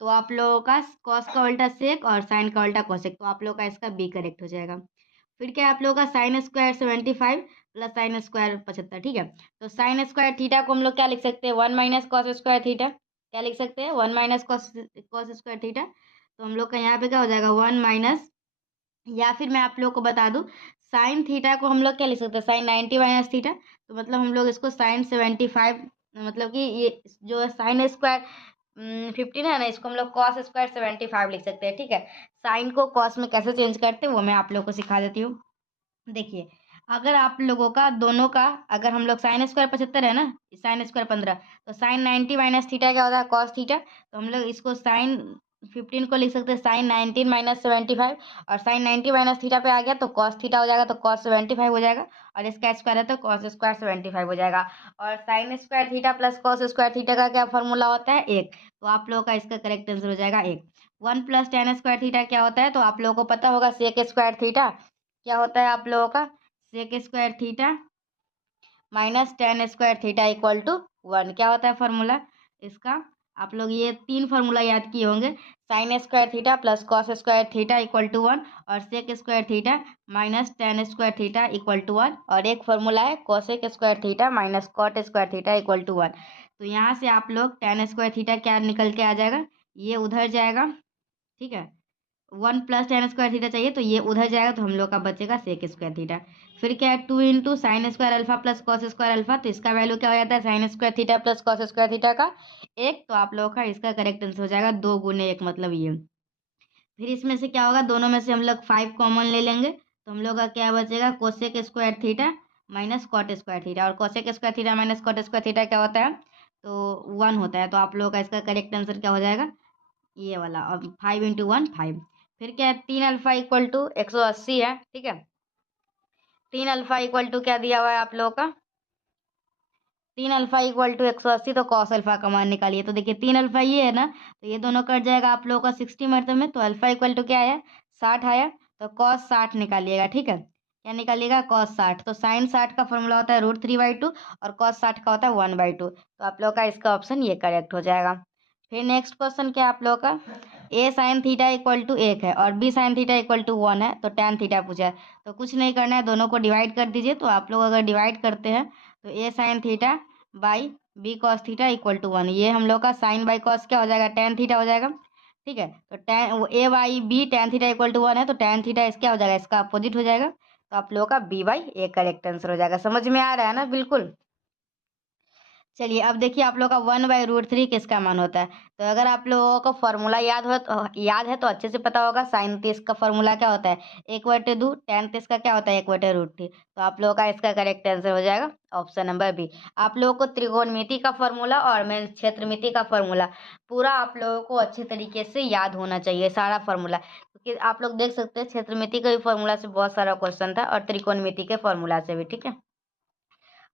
तो आप लोगों का कॉस का उल्टा सेक और साइन का उल्टा कोसेक, तो आप लोगों का इसका बी करेक्ट हो जाएगा। फिर क्या है, आप लोगों का sine square 75 plus sine square 75। ठीक है, तो साइन स्क्वायर थीटा को हम लोग क्या लिख सकते हैं, 1 माइनस कॉस स्क्वायर थीटा, क्या लिख सकते हैं, 1 minus cos cos square theta. तो हम लोग का यहाँ पे क्या हो जाएगा, 1 माइनस, या फिर मैं आप लोग को बता दूं, साइन थीटा को हम लोग क्या लिख सकते हैं, साइन 90 माइनस थीटा, तो मतलब हम लोग इसको साइन 75, मतलब कि ये जो साइन स्क्वायर 15 है ना, इसको हम लोग कॉस स्क्वायर 75 लिख सकते हैं। ठीक है, साइन को कॉस में कैसे चेंज करते हैं वो मैं आप लोग को सिखा देती हूँ। देखिए, अगर आप लोगों का दोनों का, अगर हम लोग साइन स्क्वायर 75 है ना, साइन स्क्वायर 15, तो साइन 90 माइनस थीटा क्या होता है, कॉस थीटा, तो हम लोग इसको साइन 15 को लिख सकते हैं साइन 19 माइनस 75, और साइन 90 माइनस थीटा पे आ गया तो कॉस थीटा हो जाएगा, तो कॉस 75 हो जाएगा, और इसका स्क्वायर है तो कॉस स्क्वायर 75 हो जाएगा। और sign square theta plus cos square theta का क्या फॉर्मूला होता है, एक, तो आप लोगों का इसका करेक्ट आंसर हो जाएगा एक। 1 प्लस टेन स्क्वायर थीटा क्या होता है, तो आप लोगों को पता होगा, सेक स्क्वायर थीटा क्या होता है आप लोगों का, sec square theta minus tan square theta equal to 1, क्या होता है फॉर्मूला इसका, आप लोग ये 3 फार्मूला याद किए होंगे, sine square theta plus cos square theta equal to 1, और sec square theta minus tan square theta equal to 1, और एक फार्मूला है cosec square theta minus cot square theta equal to 1। तो यहाँ से आप लोग टेन स्क्वायर थीटा क्या निकल के आ जाएगा, ये उधर जाएगा। ठीक है, 1 प्लस टेन स्क्वायर थीटा चाहिए, तो ये उधर जाएगा, तो हम लोग का बचेगा सेक स्क्वायर थीटा। फिर क्या है, 2 into sine square alpha plus cos square alpha, तो इसका वैल्यू क्या हो जाता है, sign square theta plus cos square theta का एक, तो आप लोगों का इसका करेक्ट आंसर हो जाएगा 2 गुने 1, मतलब ये। फिर इसमें से क्या होगा, दोनों में से हम लोग 5 कॉमन ले लेंगे, तो हम लोग का क्या बचेगा, cosec square theta minus cot square theta, और cosec square theta minus cot square theta क्या होता है, तो 1 होता है, तो आप लोगों का इसका करेक्ट आंसर क्या हो जाएगा, ये वाला, और 5 इंटू 1 5। फिर क्या है, 3 अल्फा इक्वल टू 180 है। ठीक है, 3 अल्फा इक्वल टू क्या दिया हुआ है आप लोगों का, 3 अल्फा इक्वल टू 180, तो कॉस अल्फा का मान निकालिए। तो देखिए 3 अल्फा ये है ना, तो ये दोनों कट जाएगा आप लोगों का 60 मतलब में, तो अल्फा इक्वल टू क्या आया, 60 आया, तो कॉस 60 निकालिएगा। ठीक है, क्या निकालिएगा, कॉस 60, तो साइन 60 का फॉर्मूला होता है √3/2, और कॉस 60 का होता है 1/2, तो आप लोग का इसका ऑप्शन ये करेक्ट हो जाएगा। फिर नेक्स्ट क्वेश्चन क्या है आप लोगों का, A sine theta equal to 1 है और B sine theta equal to 1 है, तो tan थीटा पूछा है, तो कुछ नहीं करना है, दोनों को डिवाइड कर दीजिए। तो आप लोग अगर डिवाइड करते हैं, तो a sine theta by b cos theta equal to 1, ये हम लोग का साइन बाई कॉस क्या हो जाएगा, tan थीटा हो जाएगा। ठीक है, तो tan A by B tan theta equal to 1 है, तो tan थीटा इस क्या हो जाएगा, इसका अपोजिट हो जाएगा, तो आप लोगों का B by A correct answer हो जाएगा। समझ में आ रहा है ना, बिल्कुल। चलिए अब देखिए, आप लोग का 1/√3 किसका मान होता है, तो अगर आप लोगों को फॉर्मूला याद है तो अच्छे से पता होगा, साइन 30 का फॉर्मूला क्या होता है, 1/2, tan 30 का क्या होता है, 1/√3, तो आप लोगों का इसका करेक्ट आंसर हो जाएगा ऑप्शन नंबर बी। आप लोगों को त्रिकोणमिति का फॉर्मूला और मेन क्षेत्रमिति का फॉर्मूला पूरा आप लोगों को अच्छे तरीके से याद होना चाहिए, सारा फॉर्मूला, क्योंकि आप लोग देख सकते हैं क्षेत्रमिति के भी फॉर्मूला से बहुत सारा क्वेश्चन था, और त्रिकोणमिति के फॉर्मूला से भी। ठीक है,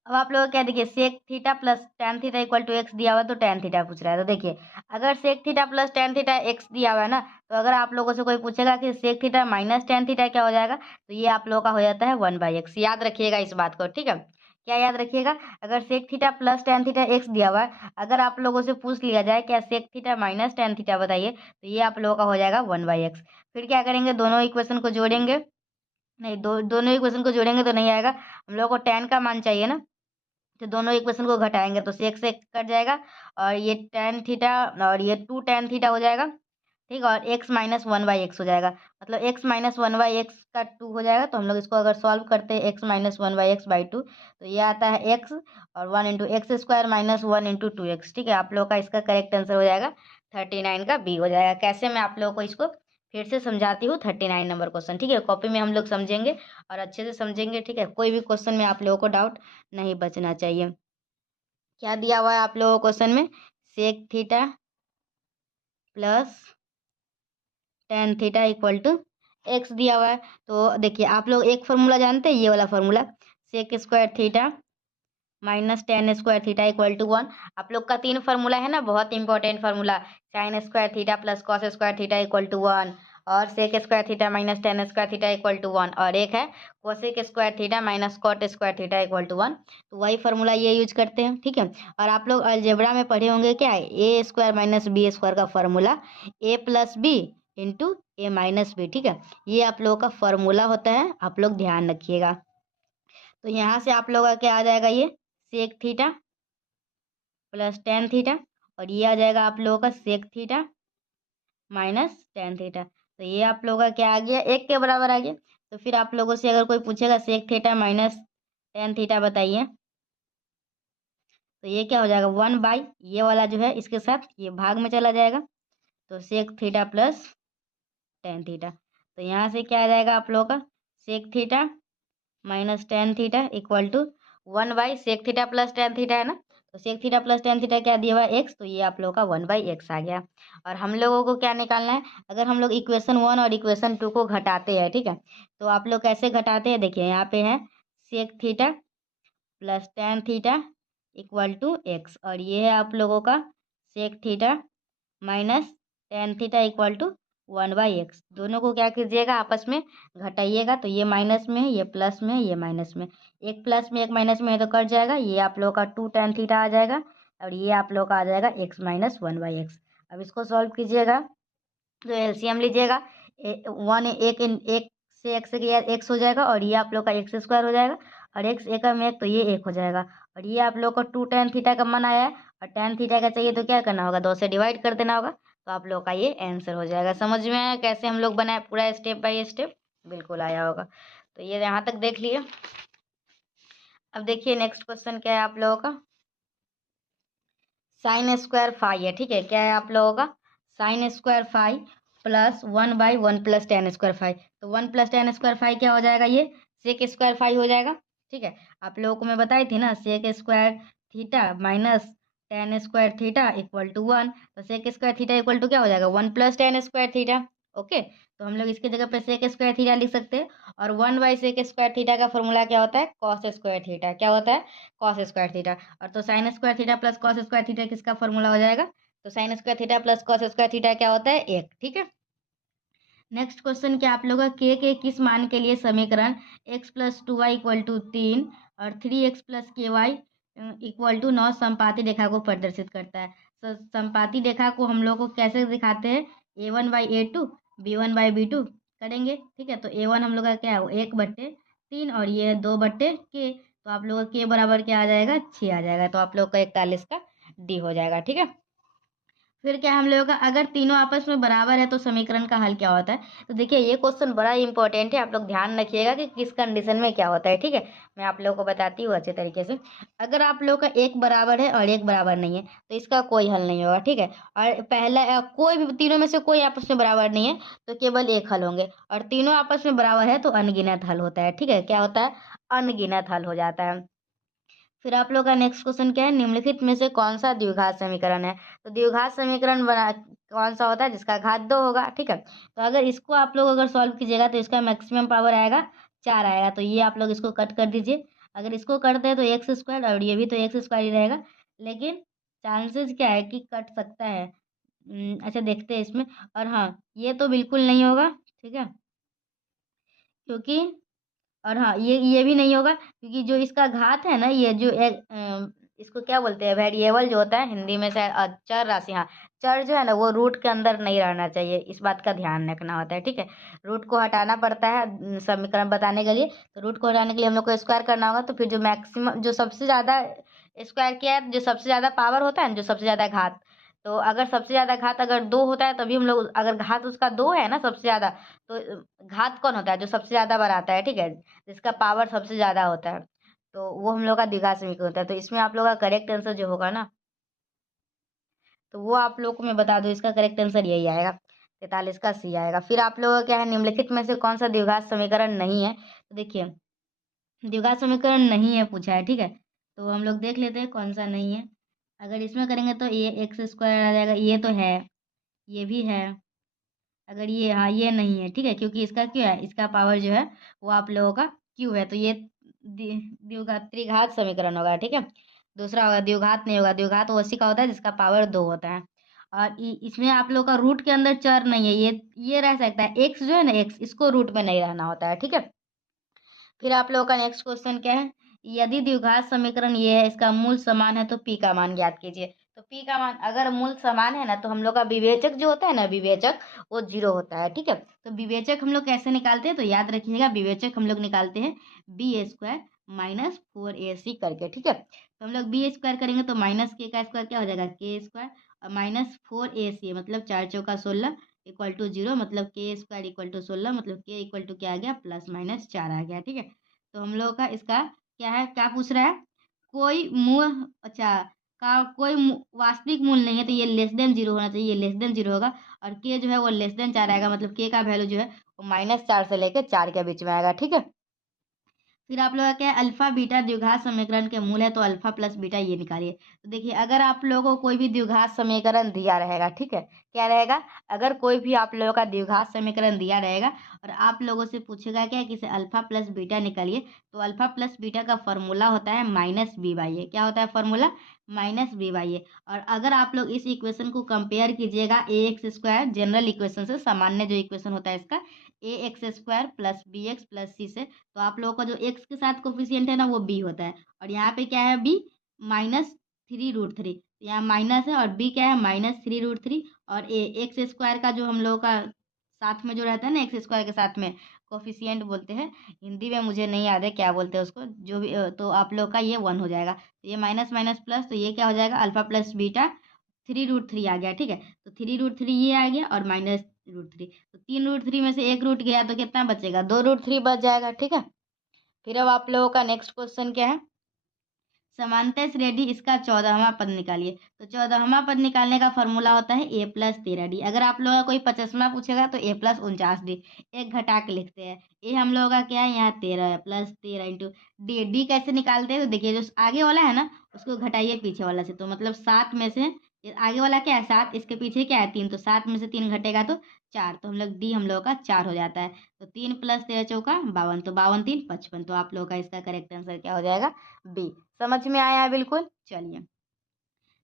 अब आप लोग क्या देखिए, sec theta plus tan theta equal to X दिया हुआ है, तो टेन थीटा पूछ रहा है, तो देखिए अगर sec theta plus tan theta X दिया हुआ है ना, तो अगर आप लोगों से कोई पूछेगा कि sec theta minus tan theta क्या हो जाएगा, तो ये आप लोगों का हो जाता है 1/x, याद रखिएगा इस बात को। ठीक है, क्या याद रखिएगा, अगर sec theta plus tan theta X दिया हुआ है, अगर आप लोगों से पूछ लिया जाए क्या sec theta minus tan theta बताइए, तो ये आप लोगों का हो जाएगा 1/x। फिर क्या करेंगे, दोनों इक्वेशन को जोड़ेंगे, नहीं दोनों इक्वेशन को जोड़ेंगे तो नहीं आएगा, हम लोग को टेन का मान चाहिए ना, तो दोनों इक्वेशन को घटाएंगे तो सेक से कट जाएगा, और ये टेन थीटा और ये 2 tan थीटा हो जाएगा, ठीक है, और x माइनस 1/x हो जाएगा, मतलब x माइनस 1/x का 2 हो जाएगा। तो हम लोग इसको अगर सॉल्व करते हैं x माइनस 1/x/2, तो ये आता है x, और 1 × x² माइनस 1 × 2x, ठीक है। आप लोग का इसका करेक्ट आंसर हो जाएगा 39 का बी हो जाएगा। कैसे, मैं आप लोगों को इसको फिर से समझाती हूँ। 39 नंबर क्वेश्चन, ठीक है, कॉपी में हम लोग समझेंगे और अच्छे से समझेंगे, ठीक है। कोई भी क्वेश्चन में आप लोगों को डाउट नहीं बचना चाहिए। क्या दिया हुआ है आप लोगों को क्वेश्चन में, sec theta plus tan theta equal to X दिया हुआ है। तो देखिए आप लोग एक फार्मूला जानते हैं, ये वाला formula, sec square theta minus tan square theta equal to 1। आप लोग का 3 फार्मूला है ना, बहुत important formula, sine square theta plus cos square theta equal to 1, और sec square theta minus tan square theta equal to 1, और एक है cosec square theta minus cot square theta equal to 1। तो वही फार्मूला ये यूज करते हैं, ठीक है। और आप लोग अलजेब्रा में पढ़े होंगे क्या है, ए स्क्वायर माइनस बी स्क्वायर का formula A plus b into a minus B, ठीक है। ये आप लोगों का फार्मूला होता है, आप लोग ध्यान रखिएगा। तो यहाँ से आप लोगों का क्या आ जाएगा, ये sec theta plus tan theta, और ये आ जाएगा आप लोगों का sec theta minus tan theta. तो ये आप लोगों का क्या आ गया, एक के बराबर आ गया। तो फिर आप लोगों से अगर कोई पूछेगा sec theta minus tan theta बताइए, तो ये क्या हो जाएगा, 1/, ये वाला जो है इसके साथ ये भाग में चला जाएगा, तो sec theta plus tan theta. तो यहाँ से क्या आ जाएगा आप लोगों का, sec theta minus tan theta equal to 1/सेक थीटा प्लस टेन थीटा है ना, तो sec theta plus tan theta क्या दिया हुआ है, एक्स, तो ये आप लोगों का 1/x आ गया। और हम लोगों को क्या निकालना है, अगर हम लोग इक्वेशन 1 और इक्वेशन 2 को घटाते हैं, ठीक है, तो आप लोग कैसे घटाते हैं, देखिए यहाँ पे है sec theta plus tan theta equal to X, और ये है आप लोगों का sec theta minus tan theta equal to 1/x। दोनों को क्या कीजिएगा, आपस में घटाइएगा, तो ये माइनस में है, ये प्लस में है, ये माइनस में, एक प्लस में एक माइनस में है तो कट जाएगा, ये आप लोगों का 2 tan थीटा आ जाएगा, और ये आप लोग का आ जाएगा x माइनस 1/x। अब इसको सॉल्व कीजिएगा, तो एलसीएम लीजिएगा, वन एक से एक्स किया एक्स हो जाएगा, और ये आप लोग का x² हो जाएगा, और एक्स एकम में एक, तो ये एक हो जाएगा, और ये आप लोग को 2 tan थीटा का मन आया है, और tan थीटा का चाहिए तो क्या करना होगा, 2 से डिवाइड कर देना होगा, तो आप लोग का ये आंसर हो जाएगा। समझ में आया कैसे हम लोग बनाए, पूरा स्टेप बाय स्टेप बिल्कुल आया होगा। तो ये यहाँ तक देख लिए। अब देखिए नेक्स्ट क्वेश्चन क्या है आप लोगों का, साइन स्क्वायर फाई है, ठीक है, क्या है आप लोगों का, sine square phi plus 1/1 plus tan square phi. तो 1 + tan स्क्वायर फाई क्या हो जाएगा, ये सेक स्क्वायर फाई हो जाएगा, ठीक है। आप लोगों को मैं बताई थी ना, sec square theta minus tan square theta equal to 1, तो sec square theta equal to क्या हो जाएगा, 1 + tan स्क्वायर थीटा। ओके, तो हम लोग इसके जगह पे सेक स्क्वायर थीटा लिख सकते हैं, और 1/सेक स्क्वायर थीटा का फॉर्मूला क्या होता है, कॉस स्क्वायर थीटा, क्या होता है, कॉस स्क्वायर थीटा। और तो sign square theta plus cos square theta किसका फॉर्मूला हो जाएगा, तो sign square theta plus cos square theta क्या होता है, एक, ठीक है। नेक्स्ट क्वेश्चन क्या आप लोगों का, के किस मान के लिए समीकरण x + 2y = 3 और 3x + ky = 9 समपाती रेखा को प्रदर्शित करता है। तो समपाती रेखा को हम लोग को कैसे दिखाते हैं, a1/a2 b1/b2 करेंगे, ठीक है। तो a1 हम लोग का क्या है, 1/3, और ये 2/k, तो आप लोग का k बराबर क्या आ जाएगा, 6 आ जाएगा, तो आप लोग का 41 का डी हो जाएगा, ठीक है। फिर क्या हम लोगों का, अगर तीनों आपस में बराबर है तो समीकरण का हल क्या होता है। तो देखिए ये क्वेश्चन बड़ा इंपॉर्टेंट है, आप लोग ध्यान रखिएगा कि किस कंडीशन में क्या होता है, ठीक है। मैं आप लोगों को बताती हूँ अच्छे तरीके से। अगर आप लोग का एक बराबर है और एक बराबर नहीं है, तो इसका कोई हल नहीं होगा, ठीक है। और पहला कोई भी तीनों में से कोई आपस में बराबर नहीं है, तो केवल एक हल होंगे, और तीनों आपस में बराबर है तो अनगिनत हल होता है, ठीक है। क्या होता है, अनगिनत हल हो जाता है। फिर आप लोग का नेक्स्ट क्वेश्चन क्या है, निम्नलिखित में से कौन सा द्विघात समीकरण है। तो द्विघात समीकरण बना कौन सा होता है, जिसका घात 2 होगा, ठीक है। तो अगर इसको आप लोग अगर सॉल्व कीजिएगा तो इसका मैक्सिमम पावर आएगा 4 आएगा, तो ये आप लोग इसको कट कर दीजिए। अगर इसको करते हैं तो x², और ये भी तो x² ही रहेगा, लेकिन चांसेस क्या है कि कट सकता है। अच्छा देखते हैं इसमें, और हाँ ये तो बिल्कुल नहीं होगा, ठीक है, क्योंकि और हाँ, ये भी नहीं होगा क्योंकि जो इसका घात है ना, ये जो इसको क्या बोलते हैं, वेरिएबल जो होता है हिंदी में शायद चर राशि, हाँ, चर जो है ना वो रूट के अंदर नहीं रहना चाहिए, इस बात का ध्यान रखना होता है, ठीक है। रूट को हटाना पड़ता है समीकरण बताने के लिए, तो रूट को हटाने के लिए हम लोग को स्क्वायर करना होगा, तो फिर जो मैक्सिमम, जो सबसे ज़्यादा स्क्वायर किया है, जो सबसे ज़्यादा पावर होता है ना, जो सबसे ज़्यादा घात, तो अगर सबसे ज़्यादा घात अगर 2 होता है तभी हम लोग, अगर घात उसका 2 है ना सबसे ज़्यादा, तो घात कौन होता है, जो सबसे ज़्यादा बनाता है, ठीक है, जिसका पावर सबसे ज़्यादा होता है, तो वो हम लोग का द्विघात समीकरण होता है। तो इसमें आप लोग का करेक्ट आंसर जो होगा ना, तो वो आप लोग को मैं बता दूं, इसका करेक्ट आंसर यही आएगा, 43 का सी आएगा। फिर आप लोगों का क्या है, निम्नलिखित में से कौन सा द्विघात समीकरण नहीं है, तो देखिए द्विघात समीकरण नहीं है पूछा है, ठीक है, तो हम लोग देख लेते हैं कौन सा नहीं है। अगर इसमें करेंगे तो ये एक्स स्क्वायर आ जाएगा, ये तो है, ये भी है, अगर ये, हाँ ये नहीं है, ठीक है, क्योंकि इसका क्यों है, इसका पावर जो है वो आप लोगों का क्यों है, तो ये द्विघात त्रिघात समीकरण होगा, ठीक है। दूसरा होगा द्विघात, नहीं होगा, द्विघात वो उसी का होता है जिसका पावर 2 होता है। और इसमें आप लोग का रूट के अंदर चर नहीं है, ये रह सकता है, एक्स जो है ना, एक्स, इसको रूट में नहीं रहना होता है, ठीक है। फिर आप लोगों का नेक्स्ट क्वेश्चन क्या है, यदि द्विघात समीकरण ये है, इसका मूल समान है तो पी का मान ज्ञात कीजिए। तो पी का मान अगर मूल समान है ना, तो हम लोग का विवेचक जो होता है ना, विवेचक वो 0 होता है, ठीक है। तो विवेचक हम लोग कैसे निकालते हैं, तो याद रखिएगा, विवेचक हम लोग निकालते हैं बी स्क्वायर माइनस 4ac करके, ठीक है। तो हम लोग बी स्क्वायर करेंगे तो माइनस के का स्क्वायर क्या हो जाएगा, के स्क्वायर, और माइनस 4ac मतलब 4 चौका 16 इक्वल टू 0, मतलब के स्क्वायर इक्वल टू 16, मतलब के इक्वल टू क्या आ गया, प्लस माइनस 4 आ गया, ठीक है। तो हम लोग का इसका क्या है, क्या पूछ रहा है, कोई मूल, अच्छा, का कोई वास्तविक मूल नहीं है, तो ये लेस देन 0 होना चाहिए, ये लेस देन 0 होगा, और के जो है वो लेस देन 4 आएगा, मतलब के का वैल्यू जो है वो -4 से लेकर 4 के बीच में आएगा, ठीक है। फिर आप लोग का क्या है, अल्फा बीटा द्विघात समीकरण के मूल है, तो अल्फा प्लस बीटा ये निकालिए। तो देखिए अगर आप लोगों को कोई भी द्विघात समीकरण दिया रहेगा, ठीक है, क्या रहेगा, अगर कोई भी आप लोगों का द्विघात समीकरण दिया रहेगा और आप लोगों से पूछेगा क्या कि अल्फा प्लस बीटा निकालिए, तो अल्फा प्लस बीटा का फॉर्मूला होता है -b/a, क्या होता है फॉर्मूला, -b/a। और अगर आप लोग इस इक्वेशन को कंपेयर कीजिएगा a x square general equation से, सामान्य जो इक्वेशन होता है इसका, a x square plus b x plus c से, तो आप लोगों का जो एक्स के साथ कोफिशिएंट है ना वो बी होता है, और यहाँ पे क्या है बी, -3√3, यहाँ माइनस है, और बी क्या है -3√3, और ए एक्स स्क्वायर का जो हम लोगों का साथ में जो रहता है ना, एक्स स्क्वायर के साथ में कोफिशिएंट बोलते हैं, हिंदी में मुझे नहीं याद है क्या बोलते हैं उसको, जो भी तो आप लोग का ये 1 हो जाएगा, तो ये माइनस माइनस प्लस, तो ये क्या हो जाएगा, अल्फा प्लस बीटा 3√3 आ गया, ठीक है। तो 3√3 ये आ गया, और -√3, तो 3√3 में से एक रूट गया तो कितना बचेगा, 2√3 बच जाएगा, ठीक है। फिर अब आप लोगों का नेक्स्ट क्वेश्चन क्या है, समांतर श्रेणी इसका 14वां पद निकालिए। तो 14वां पद निकालने का फॉर्मूला होता है a प्लस 13d। अगर आप लोगों का कोई 50वां पूछेगा तो a प्लस 49d, एक घटा के लिखते हैं, ए हम लोगों का क्या है यहाँ 13 है, प्लस 13 इंटू डी, डी कैसे निकालते हैं, तो देखिए जो आगे वाला है ना उसको घटाइए पीछे वाला से, तो मतलब 7 में से, ये आगे वाला क्या है 7, इसके पीछे क्या है 3, तो 7 में से 3 घटेगा तो 4, तो हम लोग डी हम लोगों का 4 हो जाता है। तो 3 प्लस 13 चौका 52, तो 52 3 55, तो आप लोगों का इसका करेक्ट आंसर क्या हो जाएगा, बी। समझ में आया है बिल्कुल, चलिए।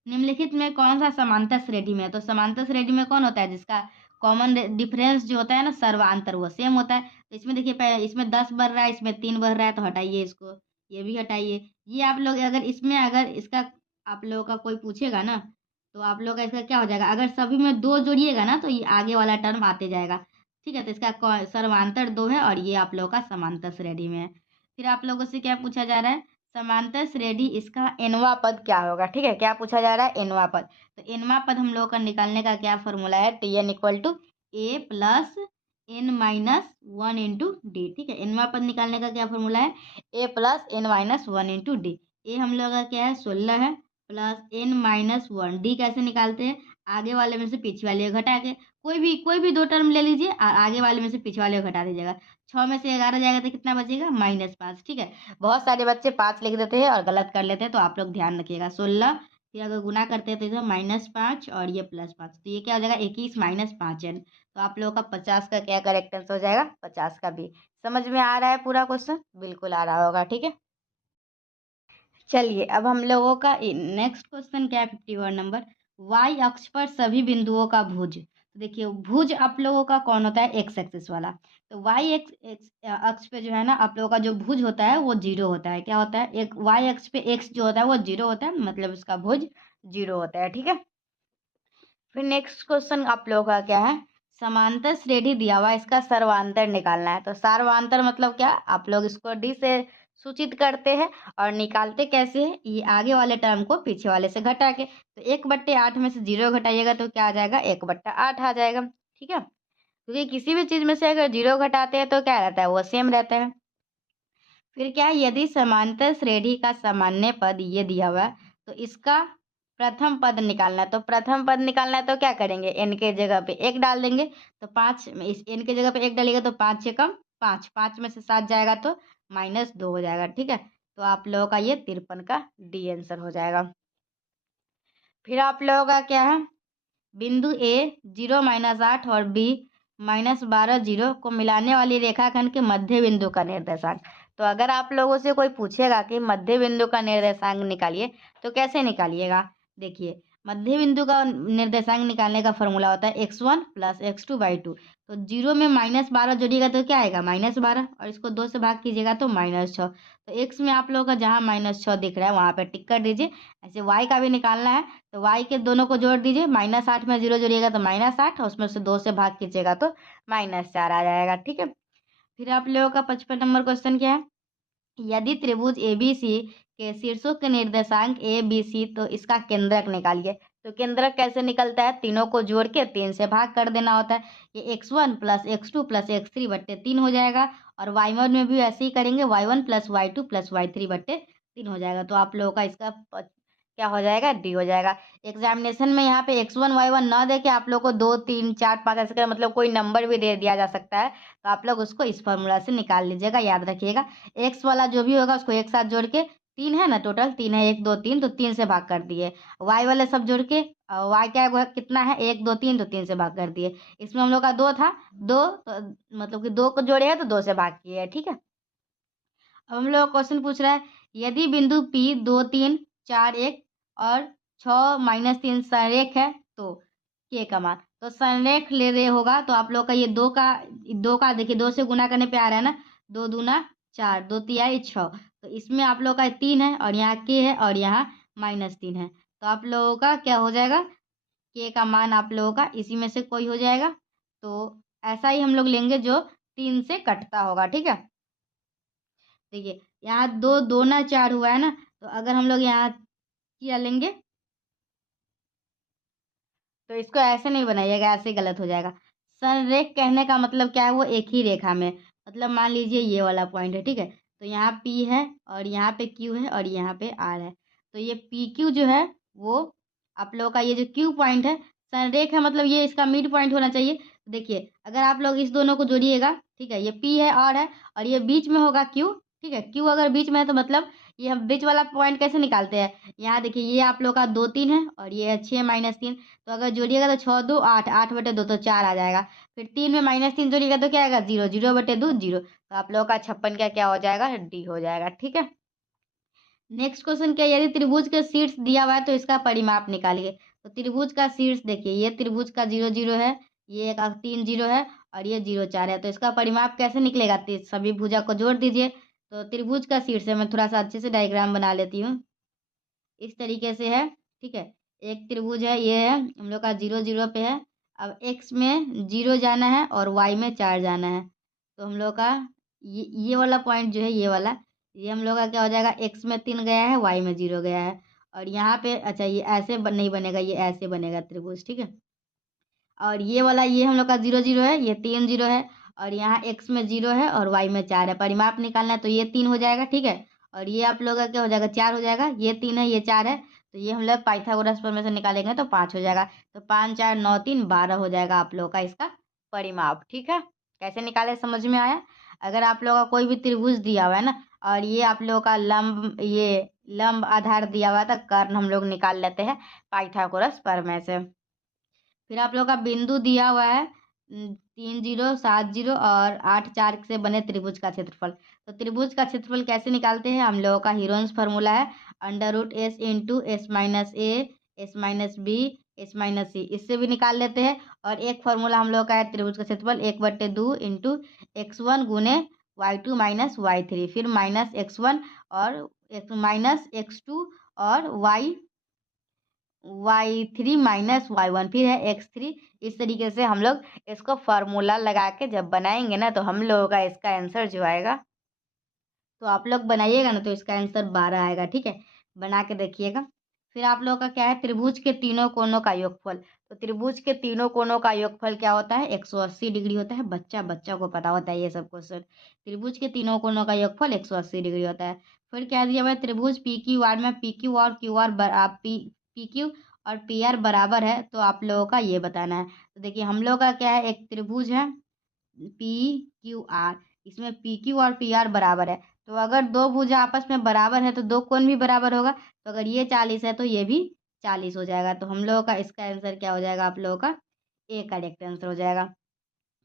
निम्नलिखित में कौन सा समांतर श्रेणी में है, तो समांतर श्रेणी में कौन होता है जिसका कॉमन डिफरेंस जो होता है ना, सर्वांतर, वो सेम होता है। तो इसमें देखिए इसमें 10 बढ़ रहा है, इसमें 3 बढ़ रहा है, तो हटाइए इसको, ये भी हटाइए। ये आप लोग अगर इसमें, अगर इसका आप लोगों का कोई पूछेगा ना, तो आप लोग का इसका क्या हो जाएगा, अगर सभी में 2 जोड़िएगा ना तो ये आगे वाला टर्म आते जाएगा, ठीक है। तो इसका सर्वांतर 2 है, और ये आप लोगों का समांतर श्रेणी में है। फिर आप लोगों से क्या पूछा जा रहा है, समांतर श्रेणी इसका एनवा पद क्या होगा, ठीक है, क्या पूछा जा रहा है, एनवा पद। तो एनवा पद हम लोगों का निकालने का क्या फॉर्मूला है, t n equal to a plus n-1 into d, ठीक है। एनवा पद निकालने का क्या फॉर्मूला है, a plus n-1 into d. ए हम लोग का क्या है 16 है, प्लस n-1, डी कैसे निकालते हैं, आगे वाले में से पीछे वाले को घटा के, कोई भी 2 टर्म ले लीजिए, आगे वाले में से पीछे वाले को घटा दीजिएगा, 6 में से 11 जाएगा तो कितना बचेगा, -5, ठीक है। बहुत सारे बच्चे 5 लिख देते हैं और गलत कर लेते हैं, तो आप लोग ध्यान रखिएगा, 16, फिर अगर गुना करते हैं तो इधर -5 और ये +5, तो ये क्या हो जाएगा 21 -5 है, तो आप लोगों का 50 का क्या करेक्ट आंसर हो जाएगा, 50 का भी। समझ में आ रहा है पूरा क्वेश्चन, बिल्कुल आ रहा होगा, ठीक है। चलिए अब हम लोगों का नेक्स्ट क्वेश्चन क्या है, 51 नंबर, वाई अक्ष पर सभी बिंदुओं का भुज। देखिए भुज आप लोगों का कौन होता है, एक्स एक्सिस वाला। तो वाई एक्स एक्स अक्ष पे जो है ना आप लोगों का जो भुज होता है वो जीरो होता है। क्या होता है, एक वाई अक्ष पे एक्स जो होता है वो जीरो होता है, मतलब उसका भुज जीरो होता है। ठीक है, फिर नेक्स्ट क्वेश्चन आप लोगों का क्या है, समांतर श्रेणी दिया हुआ है, इसका सर्वांतर निकालना है। तो सर्वांतर मतलब क्या, आप लोग इसको डी से सूचित करते हैं और निकालते कैसे है, ये आगे वाले टर्म को पीछे वाले से घटा के। तो 1/8 में से 0 घटाइएगा तो क्या आ जाएगा, 1/8 आ जाएगा। ठीक है, क्योंकि किसी भी चीज में से अगर 0 घटाते हैं तो क्या रहता है, वो सेम रहता है। फिर क्या है, यदि समांतर श्रेणी का सामान्य पद ये दिया हुआ है तो इसका प्रथम पद निकालना है। तो प्रथम पद निकालना है तो क्या करेंगे, एन के जगह पे 1 डाल देंगे। तो 5, इस एन के जगह पे 1 डालिएगा तो 5 से कम 5, 5 में से 7 जाएगा तो -2 हो जाएगा। ठीक है, तो आप लोगों का ये 53 का डी आंसर हो जाएगा। फिर आप लोगों का क्या है, बिंदु ए 0 -8 और बी -12 0 को मिलाने वाली रेखाखंड के मध्य बिंदु का निर्देशांक। तो अगर आप लोगों से कोई पूछेगा कि मध्य बिंदु का निर्देशांक निकालिए तो कैसे निकालिएगा, देखिए मध्य बिंदु का निर्देशांक निकालने का फॉर्मूला होता है x1 + x2/2। तो 0 में -12 जोड़िएगा तो क्या आएगा, -12, और इसको 2 से भाग कीजिएगा तो -6। तो x में आप लोगों का जहाँ -6 दिख रहा है वहाँ पे टिक कर दीजिए। ऐसे y का भी निकालना है तो y के दोनों को जोड़ दीजिए, -8 में 0 जोड़िएगा तो -8, और उसमें से 2 से भाग कीजिएगा तो -4 आ जाएगा। ठीक है, फिर आप लोगों का 55 नंबर क्वेश्चन क्या है, यदि त्रिभुज एबीसी के शीर्षों के निर्देशांक ए बी सी तो इसका केंद्रक निकालिए। तो केंद्रक कैसे निकलता है, तीनों को जोड़ के 3 से भाग कर देना होता है। ये x1 + x2 + x3/3 हो जाएगा, और y1 में भी ऐसे ही करेंगे, y1 + y2 + y3/3 हो जाएगा। तो आप लोगों का इसका क्या हो जाएगा, डी हो जाएगा। एग्जामिनेशन में यहाँ पे x1 y1 ना दे के आप लोग को 2 3 4 5 ऐसे कर, मतलब कोई नंबर भी दे दिया जा सकता है, तो आप लोग उसको इस फॉर्मूला से निकाल लीजिएगा, याद रखिएगा। एक्स वाला जो भी होगा उसको एक साथ जोड़ के, 3 है ना टोटल, 3 है, 1 2 3, तो 3 से भाग कर दिए। वाई वाले सब जोड़ के, वाई क्या है, कितना है, 1 2 3, तो 3 से भाग कर दिए। इसमें हम लोग का 2 था, 2 तो मतलब कि 2 को जोड़े हैं तो 2 से भाग किए हैं। ठीक है, अब हम लोग क्वेश्चन पूछ रहा है, यदि बिंदु P 2 3 4 1 और 6 - 3 संरेख है तो के का मान। तो संरेख ले रहे होगा तो आप लोग का ये 2 का देखिए 2 से गुना करने पे आ रहा है ना, 2 दूना 4, 2 तिहाई 6। तो इसमें आप लोग का 3 है और यहाँ के है और यहाँ -3 है। तो आप लोगों का क्या हो जाएगा, के का मान आप लोगों का इसी में से कोई हो जाएगा। तो ऐसा ही हम लोग लेंगे जो 3 से कटता होगा। ठीक है, देखिए यहाँ 2 2 - 4 हुआ है ना, तो अगर हम लोग यहाँ किया लेंगे तो इसको ऐसे नहीं बनाइएगा, ऐसे गलत हो जाएगा। संरेख कहने का मतलब क्या है, वो एक ही रेखा में, मतलब मान लीजिए ये वाला पॉइंट है। ठीक है, तो यहाँ P है और यहाँ पे Q है और यहाँ पे R है। तो ये PQ जो है वो आप लोगों का ये जो Q पॉइंट है संरेख है, मतलब ये इसका मिड पॉइंट होना चाहिए। देखिए अगर आप लोग इस दोनों को जोड़िएगा, ठीक है, ये P है R है और ये बीच में होगा Q। ठीक है, Q अगर बीच में है तो मतलब ये हम बीच वाला पॉइंट कैसे निकालते हैं, यहाँ देखिए ये आप लोग का 2 3 है और ये है 6 - 3। तो अगर जोड़िएगा तो 6 2 8, 8/2 तो 4 आ जाएगा। फिर 3 में -3 जोड़िएगा तो क्या आएगा, 0, 0/2 0। तो आप लोगों का 56 का क्या हो जाएगा, डी हो जाएगा। ठीक है, नेक्स्ट क्वेश्चन क्या, यदि त्रिभुज का शीर्ष दिया हुआ है तो इसका परिमाप निकालिए। तो त्रिभुज का शीर्ष देखिए, ये त्रिभुज का 0 0 है, ये एक 3 0 है और ये 0 4 है। तो इसका परिमाप कैसे निकलेगा, सभी भुजा को जोड़ दीजिए। तो त्रिभुज का शीर्ष है, मैं थोड़ा सा अच्छे से डायग्राम बना लेती हूँ, इस तरीके से है। ठीक है, एक त्रिभुज है, ये है हम लोग का 0 0 पे है। अब x में 0 जाना है और y में 4 जाना है। तो हम लोग का ये वाला पॉइंट जो है, ये वाला, ये हम लोग का क्या हो जाएगा, x में 3 गया है, y में 0 गया है। और यहाँ पे अच्छा ये ऐसे नहीं बनेगा, ये ऐसे बनेगा त्रिभुज। ठीक है, और ये वाला ये हम लोग का 0 0 है, ये 3 0 है और यहाँ x में 0 है और y में 4 है। परिमाप निकालना है तो ये 3 हो जाएगा। ठीक है, और ये आप लोग का क्या हो जाएगा, 4 हो जाएगा। ये 3 है, ये 4 है, तो ये हम लोग पाइथागोरस प्रमेय से निकालेंगे तो 5 हो जाएगा। तो 5 4 9 3 12 हो जाएगा आप लोग का इसका परिमाप। ठीक है, कैसे निकाले समझ में आया। अगर आप लोग का कोई भी त्रिभुज दिया हुआ है ना और ये आप लोग का लंब आधार दिया हुआ है तो कर्ण हम लोग निकाल लेते हैं पाइथागोरस प्रमेय से। फिर आप लोग का बिंदु दिया हुआ है 3 0 7 0 और 8 4 से बने त्रिभुज का क्षेत्रफल। तो त्रिभुज का क्षेत्रफल कैसे निकालते हैं, हम लोगों का हीरोन्स फार्मूला है √s × s - a s - b h minus c, इससे भी निकाल लेते हैं। और एक फॉर्मूला हम लोग का है त्रिभुज का क्षेत्रफल 1/2 इंटू x1 गुने y2 माइनस y3, फिर माइनस x1 और माइनस x2 और y3 माइनस y1, फिर है x3। इस तरीके से हम लोग इसको फार्मूला लगा के जब बनाएंगे ना, तो हम लोगों का इसका आंसर जो आएगा, तो आप लोग बनाइएगा ना तो इसका आंसर 12 आएगा। ठीक है, बना के देखिएगा। फिर आप लोगों का क्या है, त्रिभुज के तीनों कोनों का योगफल। तो त्रिभुज के तीनों कोनों का योगफल क्या होता है, 180 डिग्री होता है। बच्चा को पता होता है ये सब क्वेश्चन। त्रिभुज के तीनों कोनों का योगफल 180 डिग्री होता है। फिर क्या दिया हुआ है, त्रिभुज पी क्यू आर में पी क्यू और क्यू आर पी क्यू और पी आर बराबर है, तो आप लोगों का ये बताना है। तो देखिए हम लोग का क्या है, एक त्रिभुज है पी क्यू आर, इसमें पी क्यू और पी आर बराबर है। तो अगर दो भुजा आपस में बराबर है तो दो कोण भी बराबर होगा। तो अगर ये 40 है तो ये भी 40 हो जाएगा। तो हम लोगों का इसका आंसर क्या हो जाएगा, आप लोगों का ए करेक्ट आंसर हो जाएगा।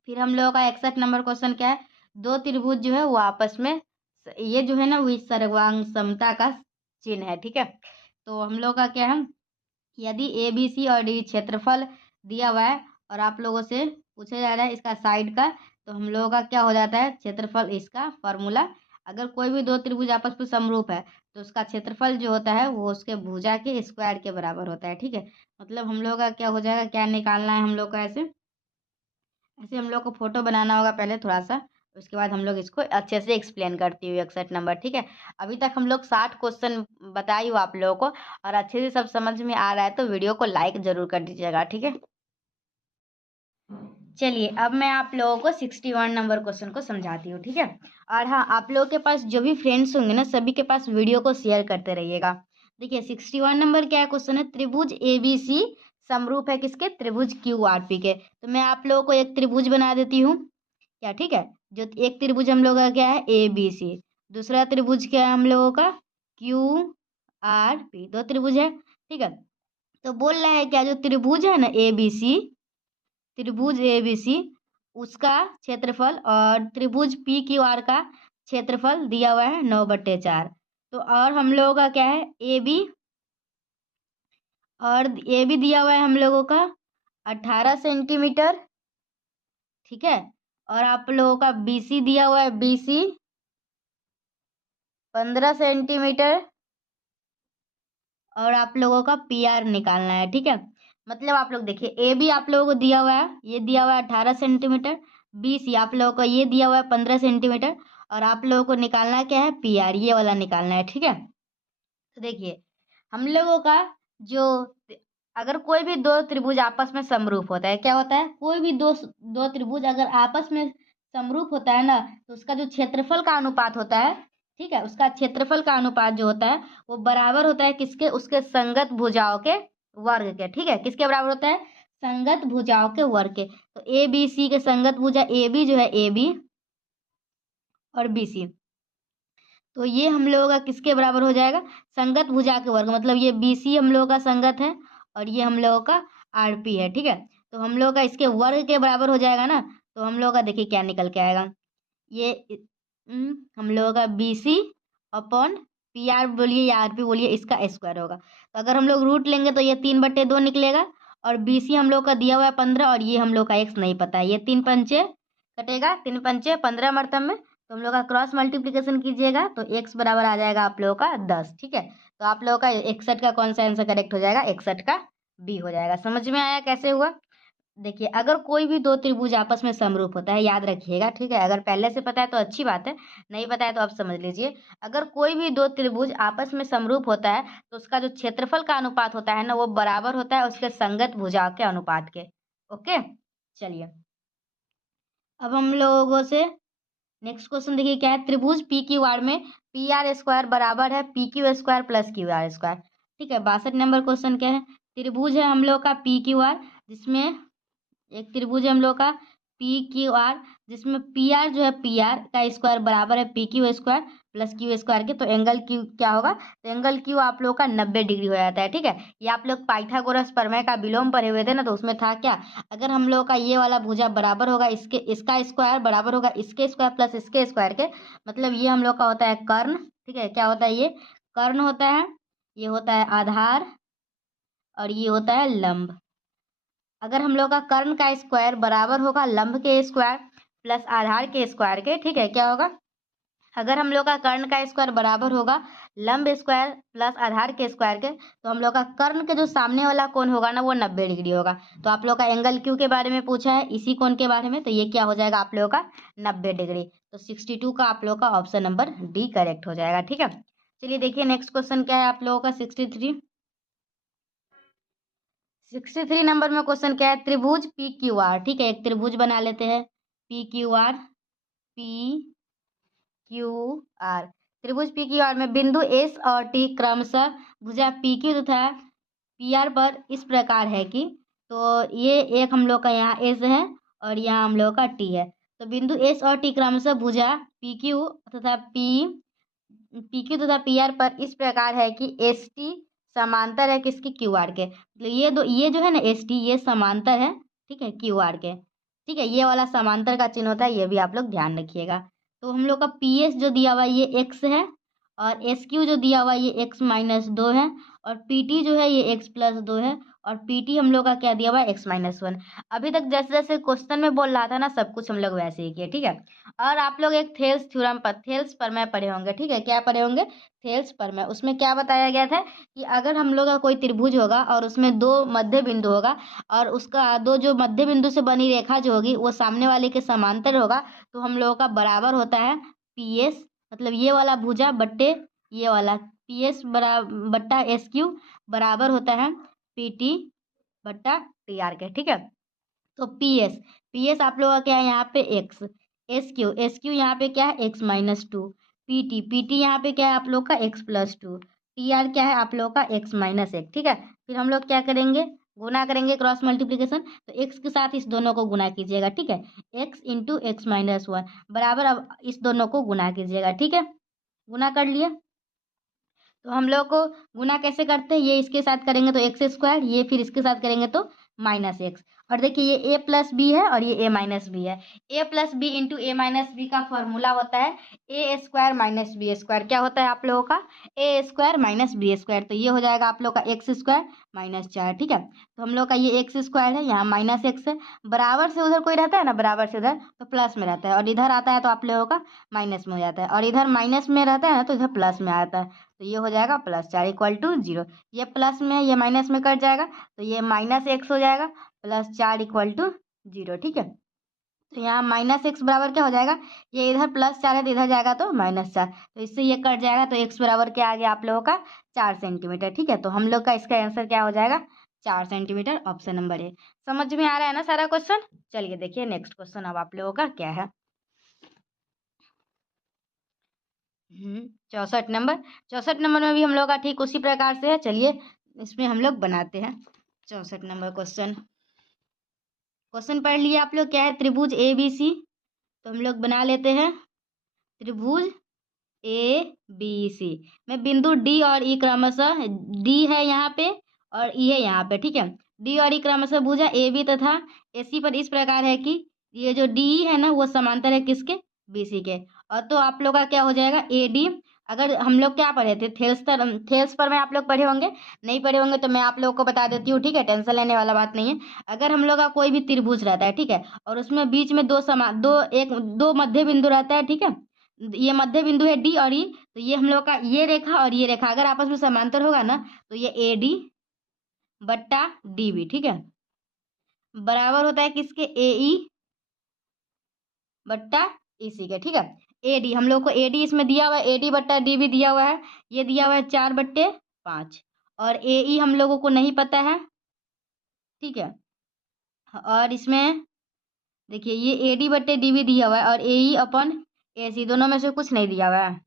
फिर हम लोगों का 61 नंबर क्वेश्चन क्या है, दो त्रिभुज जो है वो आपस में, ये जो है ना वो सर्वांग समता का चिन्ह है। ठीक है, तो हम लोग का क्या है, यदि ए बी सी और डी क्षेत्रफल दिया हुआ है और आप लोगों से पूछा जा रहा है इसका साइड का, तो हम लोगों का क्या हो जाता है, क्षेत्रफल इसका फॉर्मूला, अगर कोई भी दो त्रिभुज आपस में समरूप है तो उसका क्षेत्रफल जो होता है वो उसके भुजा के स्क्वायर के बराबर होता है। ठीक है, मतलब हम लोग का क्या हो जाएगा, क्या निकालना है हम लोग का, ऐसे ऐसे हम लोग को फोटो बनाना होगा पहले थोड़ा सा, उसके बाद हम लोग इसको अच्छे से एक्सप्लेन करती हुई 61 नंबर। ठीक है, अभी तक हम लोग 60 क्वेश्चन बताई हूँ आप लोगों को, और अच्छे से सब समझ में आ रहा है तो वीडियो को लाइक जरूर कर दीजिएगा। ठीक है, चलिए अब मैं आप लोगों को 61 नंबर क्वेश्चन को समझाती हूँ। ठीक है, और हाँ, आप लोगों के पास जो भी फ्रेंड्स होंगे ना, सभी के पास वीडियो को शेयर करते रहिएगा। देखिए 61 नंबर क्या क्वेश्चन है, त्रिभुज ए बी सी समरूप है किसके, त्रिभुज क्यू आर पी के। तो मैं आप लोगों को एक त्रिभुज बना देती हूँ क्या। ठीक है, जो एक त्रिभुज हम लोगों का क्या है ए बी सी, दूसरा त्रिभुज क्या है हम लोगों का क्यू आर पी, दो त्रिभुज है। ठीक है, तो बोल रहा है क्या, जो त्रिभुज है ना ए बी सी, त्रिभुज ए बी सी उसका क्षेत्रफल और त्रिभुज पी क्यू आर का क्षेत्रफल दिया हुआ है 9/4। तो और हम लोगों का क्या है ए बी, और ए बी दिया हुआ है हम लोगों का 18 सेंटीमीटर। ठीक है, और आप लोगों का बी सी दिया हुआ है बी सी 15 सेंटीमीटर, और आप लोगों का पी आर निकालना है। ठीक है, मतलब आप लोग देखिए ए बी आप लोगों को दिया हुआ है, ये दिया हुआ है 18 सेंटीमीटर, बी सी आप लोगों को ये दिया हुआ है 15 सेंटीमीटर, और आप लोगों को निकालना क्या है पी आर, ये वाला निकालना है। ठीक है, तो देखिए हम लोगों का जो, अगर कोई भी दो त्रिभुज आपस में समरूप होता है, क्या होता है, कोई भी दो दो त्रिभुज अगर आपस में समरूप होता है ना, तो उसका जो क्षेत्रफल का अनुपात होता है, ठीक है, उसका क्षेत्रफल का अनुपात जो होता है वो बराबर होता है किसके, उसके संगत भुजाओं के वर्ग के। ठीक है, किसके बराबर होता है, संगत भुजाओं के वर्ग के। तो ए बी सी के संगत भुजा ए बी जो है ए बी और बी सी, तो ये हम लोगों का किसके बराबर हो जाएगा, संगत भुजा के वर्ग, मतलब ये बी सी हम लोगों का संगत है और ये हम लोगों का आर पी है। ठीक है, तो हम लोगों का इसके वर्ग के बराबर हो जाएगा ना, तो हम लोगों का देखिए क्या निकल के आएगा, ये हम लोगों का b c upon p r बोलिए या आर पी बोलिए, इसका स्क्वायर होगा। तो अगर हम लोग रूट लेंगे तो ये 3/2 निकलेगा, और बी सी हम लोग का दिया हुआ है 15, और ये हम लोग का एक्स नहीं पता है, ये 3 पंचे कटेगा, 3 पंचे 15 मरतब में, तो हम लोग का क्रॉस मल्टीप्लीकेशन कीजिएगा तो एक्स बराबर आ जाएगा आप लोगों का 10। ठीक है, तो आप लोगों का 61 का कौन सा आंसर करेक्ट हो जाएगा, 61 का बी हो जाएगा। समझ में आया कैसे हुआ। देखिए अगर कोई भी दो त्रिभुज आपस में समरूप होता है, याद रखिएगा। ठीक है, अगर पहले से पता है तो अच्छी बात है, नहीं पता है तो आप समझ लीजिए। अगर कोई भी दो त्रिभुज आपस में समरूप होता है तो उसका जो क्षेत्रफल का अनुपात होता है ना, वो बराबर होता है उसके संगत भुजाओं के अनुपात के। ओके, चलिए अब हम लोगों से नेक्स्ट क्वेश्चन देखिए क्या है, त्रिभुज पी क्यू आर में पी आर स्क्वायर बराबर है P Q square plus Q R square. ठीक है, 62 नंबर क्वेश्चन क्या है, त्रिभुज है हम लोग का पी क्यू आर, जिसमें एक त्रिभुज है हम लोग का पी क्यू आर, जिसमें पी आर जो है पी आर का स्क्वायर बराबर है P Q square plus Q square के। तो एंगल क्यू क्या होगा, तो एंगल क्यू आप लोग का 90 डिग्री हो जाता है। ठीक है, ये आप लोग पाइथागोरस प्रमेय का विलोम पढ़े हुए थे ना, तो उसमें था क्या, अगर हम लोग का ये वाला भुजा बराबर होगा इसके, इसका स्क्वायर बराबर होगा इसके स्क्वायर प्लस इसके स्क्वायर के, मतलब ये हम लोग का होता है कर्ण। ठीक है, क्या होता है, ये कर्ण होता है, ये होता है आधार, और ये होता है लंब। अगर हम लोग का कर्ण का स्क्वायर बराबर होगा लंब के स्क्वायर प्लस आधार के स्क्वायर के, ठीक है, क्या होगा, अगर हम लोग का कर्ण का स्क्वायर बराबर होगा लंब स्क्वायर प्लस आधार के स्क्वायर के, तो हम लोग का कर्ण के जो सामने वाला कोण होगा ना वो 90 डिग्री होगा। तो आप लोग का एंगल क्यू के बारे में पूछा है, इसी कोण के बारे में, तो ये क्या हो जाएगा आप लोगों का 90 डिग्री। तो 62 का आप लोग का ऑप्शन नंबर डी करेक्ट हो जाएगा। ठीक है, चलिए देखिए नेक्स्ट क्वेश्चन क्या है आप लोगों का 63 नंबर में क्वेश्चन क्या है, त्रिभुज पी क्यू आर। ठीक है, एक त्रिभुज बना लेते हैं P Q R, P Q R, त्रिभुज पी क्यू आर में बिंदु एस और टी क्रमशः भुजा पी क्यू तथा पी आर पर इस प्रकार है कि, तो ये एक हम लोग का यहाँ एस है और यहाँ हम लोग का टी है। तो बिंदु एस और टी क्रमशः भुजा पी क्यू तथा पी क्यू तथा पी आर पर इस प्रकार है कि एस टी समांतर है किसके, क्यू आर के। तो ये जो है ना एस टी, ये समांतर है, ठीक है, क्यू आर के। ठीक है, ये वाला समांतर का चिन्ह होता है, ये भी आप लोग ध्यान रखिएगा। तो हम लोग का पी एस जो दिया हुआ है ये एक्स है, और एस क्यू जो दिया हुआ है ये x-2 है, और पी टी जो है ये x+2 है, और पी टी हम लोग का क्या दिया हुआ है x-1। अभी तक जैसे जैसे क्वेश्चन में बोल रहा था ना सब कुछ हम लोग वैसे ही किए। ठीक है, और आप लोग एक थेल्स थ्योरम पर थेल्स प्रमेय पढ़े होंगे। ठीक है, क्या पढ़े होंगे, थेल्स प्रमेय। उसमें क्या बताया गया था कि अगर हम लोग का कोई त्रिभुज होगा और उसमें दो मध्य बिंदु होगा, और उसका दो जो मध्य बिंदु से बनी रेखा जो होगी वो सामने वाले के समांतर होगा, तो हम लोगों का बराबर होता है पी एस, मतलब ये वाला भुजा बट्टे ये वाला पी एस बट्टा एस क्यू बराबर होता है पी टी बट्टा टी आर के। ठीक है, तो पी एस आप लोगों का क्या है यहाँ पे एक्स, एस क्यू यहाँ पे क्या है x-2, पी टी यहाँ पे क्या है आप लोग का x+2, टी आर क्या है आप लोग का x-1। ठीक है, फिर हम लोग क्या करेंगे, गुना करेंगे, क्रॉस मल्टीप्लिकेशन। तो x के साथ इस दोनों को गुना कीजिएगा। ठीक है, x इंटू x-1 बराबर, अब इस दोनों को गुना कीजिएगा। ठीक है, गुना कर लिए। तो हम लोग को गुना कैसे करते हैं, ये इसके साथ करेंगे तो x², ये फिर इसके साथ करेंगे तो -x। और देखिए ये a प्लस बी है और ये a माइनस बी है। a plus b into a minus b का फॉर्मूला होता है a² माइनस बी²। क्या होता है आप लोगों का a² माइनस बी²। तो ये हो जाएगा आप लोग का x² -4। ठीक है, तो हम लोग का ये x² है, यहाँ -x है, बराबर से उधर कोई रहता है ना, बराबर से उधर तो प्लस में रहता है, और इधर आता है तो आप लोगों का माइनस में हो जाता है, और इधर माइनस में रहता है ना तो इधर प्लस में आता है। तो ये हो जाएगा +4 = 0। ये प्लस में है, ये माइनस में कट जाएगा, तो ये -x हो जाएगा, +4 = 0। ठीक है, तो यहाँ -x बराबर क्या हो जाएगा, ये इधर +4 है तो इधर जाएगा तो -4, तो इससे ये कट जाएगा, तो x बराबर क्या आ गया आप लोगों का 4 सेंटीमीटर। ठीक है, तो हम लोग का इसका आंसर क्या हो जाएगा 4 सेंटीमीटर, ऑप्शन नंबर ए। समझ में आ रहा है ना सारा क्वेश्चन। चलिए देखिए नेक्स्ट क्वेश्चन अब आप लोगों का क्या है। 64 नंबर में भी हम लोग का ठीक उसी प्रकार से है। चलिए इसमें हम लोग बनाते हैं 64 नंबर क्वेश्चन। क्वेश्चन पढ़ लिए आप लोग, क्या है, त्रिभुज ए बी सी। तो हम लोग बना लेते हैं त्रिभुज ए बी सी में बिंदु डी और ई क्रमशः, डी है यहाँ पे और ई है यहाँ पे। ठीक है, डी और ई क्रमशः भुजा ए बी तथा ए सी पर इस प्रकार है कि ये जो डी है ना वो समांतर है किसके, बी सी के। और तो आप लोग का क्या हो जाएगा ए डी। अगर हम लोग क्या पढ़े थे, थेल्स पर में आप लोग पढ़े होंगे, नहीं पढ़े होंगे तो मैं आप लोगों को बता देती हूँ। ठीक है, टेंशन लेने वाला बात नहीं है। अगर हम लोग का कोई भी त्रिभुज रहता है, ठीक है, और उसमें बीच में दो मध्य बिंदु रहता है। ठीक है, ये मध्य बिंदु है डी और ई, तो ये हम लोग का ये रेखा और ये रेखा अगर आपस में समांतर होगा ना तो ये ए डी बट्टा डी बी, ठीक है, बराबर होता है किसके, ए ई बट्टा ई सी के। ठीक है, ए डी हम लोग को ए डी इसमें दिया हुआ है, ए डी बट्टा डी बी दिया हुआ है, ये दिया हुआ है 4/5, और ए ई हम लोगों को नहीं पता है। ठीक है, और इसमें देखिए ये ए डी बट्टे डी बी दिया हुआ है, और ए ई अपन ए सी दोनों में से कुछ नहीं दिया हुआ है,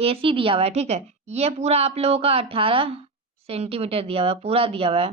ए सी दिया हुआ है। ठीक है, ये पूरा आप लोगों का 18 सेंटीमीटर दिया हुआ है, पूरा दिया हुआ है।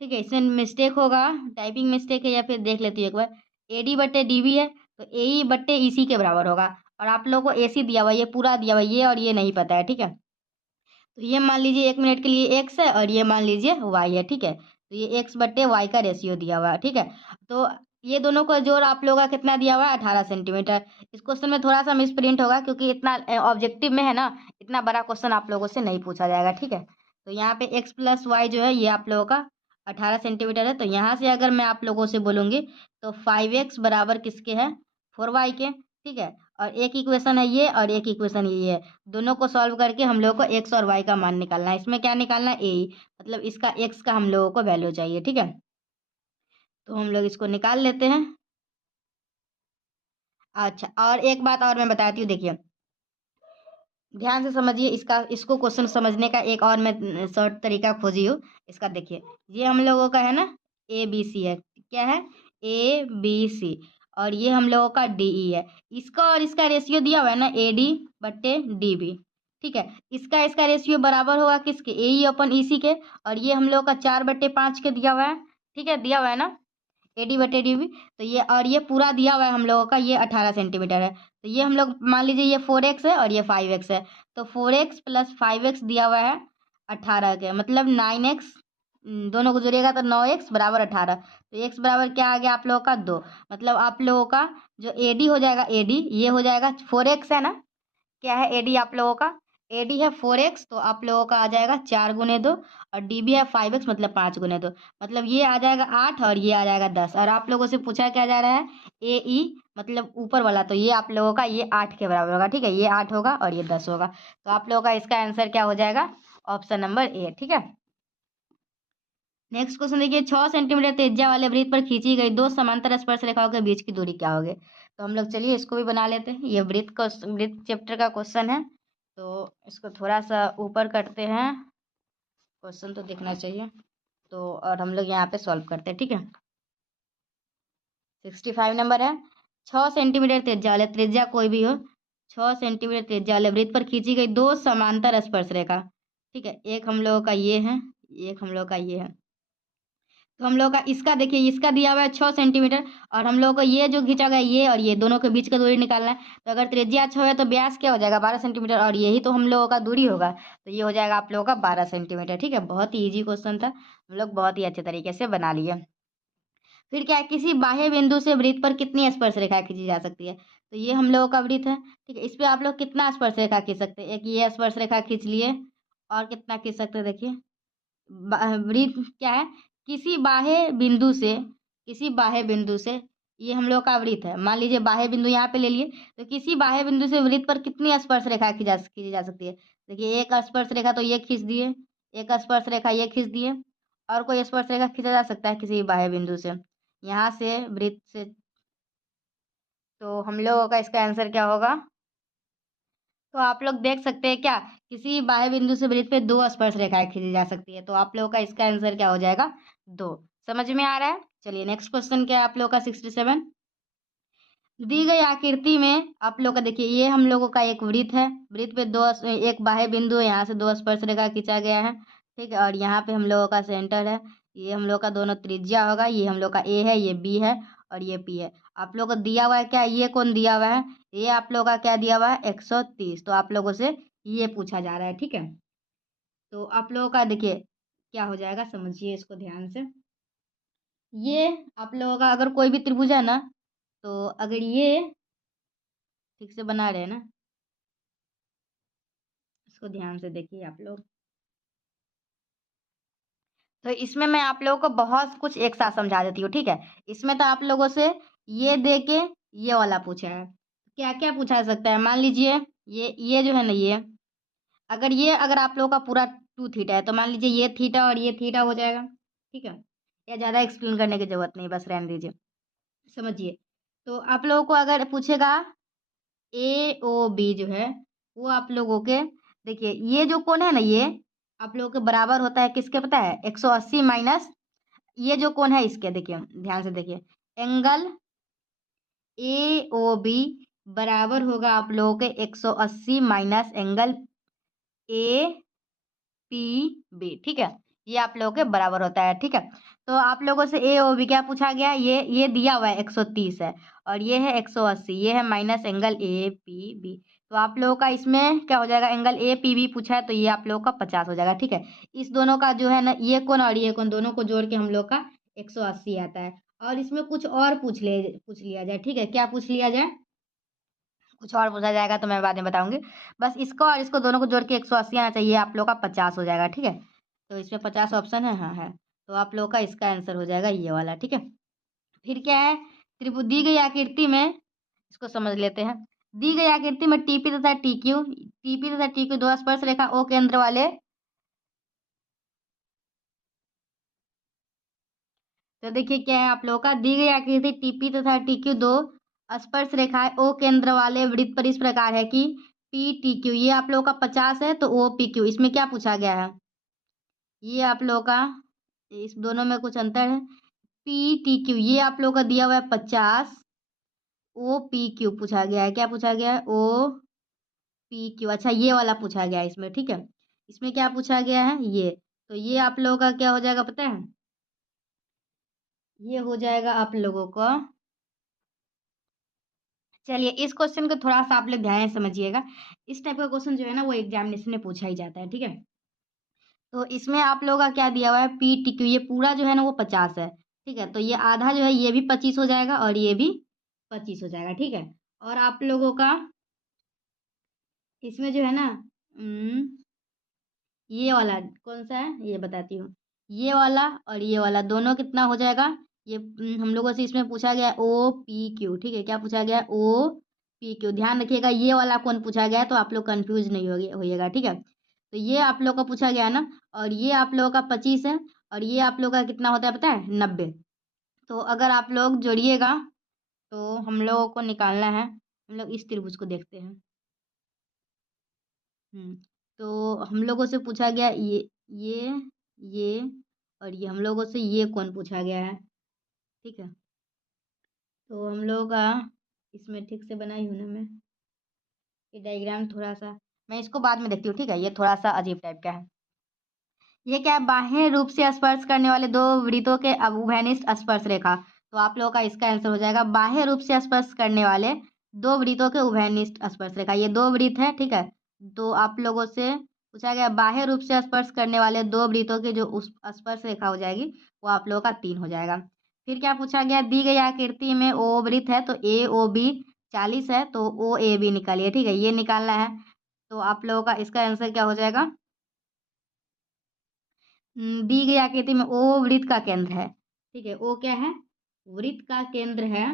ठीक है, इसमें मिस्टेक होगा, टाइपिंग मिस्टेक है, या फिर देख लेती हूँ एक बार। ए डी बट्टे डी बी है तो ए ई बट्टे ई सी के बराबर होगा, और आप लोगों को ए सी दिया हुआ है, ये पूरा दिया हुआ है, ये और ये नहीं पता है। ठीक है, तो ये मान लीजिए 1 मिनट के लिए एक्स है और ये मान लीजिए वाई है। ठीक है, तो ये एक्स बट्टे वाई का रेशियो दिया हुआ है। ठीक है, तो ये दोनों का जोड़ आप लोगों का कितना दिया हुआ है 18 सेंटीमीटर। इस क्वेश्चन में थोड़ा सा मिस प्रिंट होगा क्योंकि इतना ऑब्जेक्टिव में है ना, इतना बड़ा क्वेश्चन आप लोगों से नहीं पूछा जाएगा। ठीक है, तो यहाँ पे x + y जो है ये आप लोगों का 18 सेंटीमीटर है। तो यहाँ से अगर मैं आप लोगों से बोलूँगी तो 5x बराबर किसके है, 4y के, ठीक है। और एक इक्वेशन है ये और एक इक्वेशन ये है, दोनों को सॉल्व करके हम लोगों को x और y का मान निकालना है। इसमें क्या निकालना है, a, मतलब इसका x का हम लोगों को वैल्यू चाहिए, ठीक है। तो हम लोग इसको निकाल लेते हैं। अच्छा, और एक बात और मैं बताती हूँ, देखिए ध्यान से समझिए, इसको क्वेश्चन समझने का एक और मैं शॉर्ट तरीका खोजी हूँ इसका। देखिए ये हम लोगों का है ना ABC है, क्या है, ABC, और ये हम लोगों का DE है। इसका और इसका रेशियो दिया हुआ है ना AD/DB, ठीक है। इसका इसका रेशियो बराबर होगा किसके, AE अपन EC के, और ये हम लोग का 4/5 के दिया हुआ है, ठीक है, दिया हुआ है ना AD/DB। तो ये और ये पूरा दिया हुआ है हम लोगों का, ये 18 सेंटीमीटर है। तो ये हम लोग मान लीजिए ये 4x है और ये 5x है, तो 4x + 5x दिया हुआ है 18 के, मतलब 9x, दोनों को जोड़िएगा तो 9x बराबर 18। तो x बराबर क्या आ गया आप लोगों का 2, मतलब आप लोगों का जो AD हो जाएगा, AD ये हो जाएगा 4x है ना, क्या है AD आप लोगों का, AD है 4x, तो आप लोगों का आ जाएगा 4 × 2, और DB है 5x, मतलब 5 × 2, मतलब ये आ जाएगा 8 और ये आ जाएगा 10। और आप लोगों से पूछा क्या जा रहा है, AE, मतलब ऊपर वाला, तो ये आप लोगों का ये 8 के बराबर होगा, ठीक है, ये 8 होगा और ये 10 होगा। तो आप लोगों का इसका आंसर क्या हो जाएगा, ऑप्शन नंबर A, ठीक है। नेक्स्ट क्वेश्चन देखिए, 6 सेंटीमीटर त्रिज्या वाले वृत्त पर खींची गई दो समांतर स्पर्श रेखाओं के बीच की दूरी क्या होगी। तो हम लोग चलिए इसको भी बना लेते हैं। ये वृत्त चैप्टर का क्वेश्चन है, तो इसको थोड़ा सा ऊपर करते हैं, क्वेश्चन तो दिखना चाहिए। तो और हम लोग यहाँ पे सॉल्व करते हैं, ठीक है। 65 नंबर है, 6 सेंटीमीटर त्रिज्या वाले, त्रिज्या कोई भी हो, 6 सेंटीमीटर त्रिज्या वाले वृत्त पर खींची गई दो समांतर स्पर्श रेखा, ठीक है। एक हम लोगों का ये है, एक हम लोग का ये है। तो हम लोग का इसका देखिए, इसका दिया हुआ है 6 सेंटीमीटर, और हम लोग को ये जो खींचा गया ये और ये दोनों के बीच का दूरी निकालना है। तो अगर त्रिज्या 6 है तो व्यास क्या हो जाएगा, 12 सेंटीमीटर, और यही तो हम लोगों का दूरी होगा, तो ये हो जाएगा आप लोगों का 12 सेंटीमीटर, ठीक है। बहुत ही ईजी क्वेश्चन था, हम लोग बहुत ही अच्छे तरीके से बना लिए। फिर क्या है, किसी बाह्य बिंदु से वृत्त पर कितनी स्पर्श रेखा खींची जा सकती है। तो ये हम लोगों का वृत्त है, ठीक है। इस पे आप लोग कितना स्पर्श रेखा खींच सकते हैं, एक ये स्पर्श रेखा खींच लिए, और कितना खींच सकते हैं, देखिए वृत्त क्या है, किसी बाह्य बिंदु से, किसी बाह्य बिंदु से, ये हम लोग का वृत्त है, मान लीजिए बाह्य बिंदु यहाँ पे ले लिए, तो किसी बाह्य बिंदु से वृत्त पर कितनी स्पर्श रेखा खींची जा सकती है। देखिए एक स्पर्श रेखा तो ये खींच दिए, एक स्पर्श रेखा ये खींच दिए, और कोई स्पर्श रेखा खींचा जा सकता है किसी बाह्य बिंदु से, यहाँ से वृत्त से। तो हम लोगों का इसका आंसर क्या होगा, तो आप लोग देख सकते हैं क्या, किसी बाह्य बिंदु से वृत्त पे दो स्पर्श रेखाएं खींची जा सकती है। तो आप लोगों का इसका आंसर क्या हो जाएगा, 2। समझ में आ रहा है। चलिए नेक्स्ट क्वेश्चन क्या है आप लोगों का, 67। दी गई आकृति में आप लोग का देखिए, ये हम लोगों का एक वृत्त है, वृत्त पे एक बाह्य बिंदु है, यहाँ से दो स्पर्श रेखा खींचा गया है, ठीक है। और यहाँ पे हम लोगों का सेंटर है, ये हम लोग का दोनों त्रिज्या होगा, ये हम लोग का A है, ये B है, और ये P है। आप लोग को दिया हुआ है क्या, ये कौन दिया हुआ है, ये आप लोग का क्या दिया हुआ है, 130। तो आप लोगों से ये पूछा जा रहा है, ठीक है। तो आप लोगों का देखिए क्या हो जाएगा, समझिए इसको ध्यान से। ये आप लोगों का अगर कोई भी त्रिभुज है ना, तो अगर ये ठीक से बना रहे हैं ना, इसको ध्यान से देखिए आप लोग। तो इसमें मैं आप लोगों को बहुत कुछ एक साथ समझा देती हूँ, ठीक है। इसमें तो आप लोगों से ये दे के ये वाला पूछा है, क्या क्या पूछा जा सकता है, मान लीजिए ये जो है ना, ये अगर आप लोगों का पूरा 2 थीटा है, तो मान लीजिए ये थीटा और ये थीटा हो जाएगा, ठीक है। या ज़्यादा एक्सप्लेन करने की जरूरत नहीं, बस रहने दीजिए, समझिए। तो आप लोगों को अगर पूछेगा AOB जो है, वो आप लोगों के देखिए, ये जो कोण है ना, ये आप लोगों के बराबर होता है किसके, पता है, 180 माइनस ये जो कोण है इसके, देखिए ध्यान से देखिए, एंगल AOB बराबर होगा आप लोगों के 180 माइनस एंगल APB, ठीक है। ये आप लोगों के बराबर होता है, ठीक है। तो आप लोगों से AOB क्या पूछा गया, ये दिया हुआ है 130 है, और ये है 180, ये है माइनस एंगल APB। तो आप लोगों का इसमें क्या हो जाएगा, एंगल APB पूछा है, तो ये आप लोगों का 50 हो जाएगा, ठीक है। इस दोनों का जो है ना, ये कोण और ये कोण दोनों को जोड़ के हम लोग का 180 आता है। और इसमें कुछ और पूछ लिया जाए, ठीक है, क्या पूछ लिया जाए, कुछ और पूछा जाएगा तो मैं बाद में बताऊंगी। बस इसको और इसको दोनों को जोड़ के 180 आना चाहिए, आप लोग का 50 हो जाएगा, ठीक है। तो इसमें 50 ऑप्शन है, हाँ है। तो आप लोगों का इसका आंसर हो जाएगा ये वाला, ठीक है। फिर क्या है, त्रिभुज दी गई आकृति में, इसको समझ लेते हैं। दी गई आकृति में टीपी तथा टीक्यू दो स्पर्श रेखा ओ केंद्र वाले, तो देखिए क्या है आप लोगों का, दी गई आकृति टीपी तथा टीक्यू दो स्पर्श रेखाएं ओ केंद्र वाले वृत्त पर इस प्रकार है कि पी टी क्यू, ये आप लोगों का 50 है तो ओ पी क्यू, इसमें क्या पूछा गया है, ये आप लोगों का, इस दोनों में कुछ अंतर है। पी टी क्यू ये आप लोगों का दिया हुआ है 50, ओ पी क्यू पूछा गया है, क्या पूछा गया है, ओ पी क्यू, अच्छा ये वाला पूछा गया है इसमें, ठीक है। इसमें क्या पूछा गया है, ये, तो ये आप लोगों का क्या हो जाएगा पता है, ये हो जाएगा आप लोगों को, चलिए इस क्वेश्चन को थोड़ा सा आप लोग ध्यान से समझिएगा। इस टाइप का क्वेश्चन जो है ना वो एग्जामिनेशन में पूछा ही जाता है, ठीक है। तो इसमें आप लोगों का क्या दिया हुआ है, पी टी क्यू, ये पूरा जो है ना वो 50 है, ठीक है। तो ये आधा जो है ये भी 25 हो जाएगा और ये भी 25 हो जाएगा, ठीक है। और आप लोगों का इसमें जो है ना, ये वाला कौन सा है ये बताती हूँ, ये वाला और ये वाला दोनों कितना हो जाएगा, ये हम लोगों से इसमें पूछा गया ओ पी क्यू, ठीक है। क्या पूछा गया, ओ पी क्यू, ध्यान रखिएगा ये वाला कौन पूछा गया है, तो आप लोग कंफ्यूज नहीं होइएगा, ठीक है। तो ये आप लोग का पूछा गया ना, और ये आप लोगों का 25 है, और ये आप लोग का कितना होता है पता है, 90। तो अगर आप लोग जोड़िएगा तो हम लोगों को निकालना है, हम लोग इस त्रिभुज को देखते हैं। तो हम लोगों से पूछा गया ये और ये, हम लोगों से ये कौन पूछा गया है, ठीक है। तो हम लोगों का इसमें ठीक से बनाई हूँ ना मैं, ये डायग्राम थोड़ा सा, मैं इसको बाद में देखती हूँ, ठीक है। ये थोड़ा सा अजीब टाइप का है। ये क्या है, बाह्य रूप से स्पर्श करने वाले दो वृत्तों के उभयनिष्ठ स्पर्श रेखा, तो आप लोगों का इसका आंसर हो जाएगा बाह्य रूप से स्पर्श करने वाले दो वृत्तों के उभयनिष्ठ स्पर्श रेखा, ये दो वृत्त है, ठीक है। तो आप लोगों से पूछा गया बाह्य रूप से स्पर्श करने वाले दो वृत्तों की जो उस स्पर्श रेखा हो जाएगी वो आप लोगों का 3 हो जाएगा। फिर क्या पूछा गया, दी गई आकृति में ओ वृत्त है तो ए ओ बी 40 है, तो ओ ए बी निकालिए, ठीक है, ये निकालना है। तो आप लोगों का इसका आंसर क्या हो जाएगा, दी गई आकृति में ओ वृत्त का केंद्र है, ठीक है। ओ क्या है, वृत्त का केंद्र है,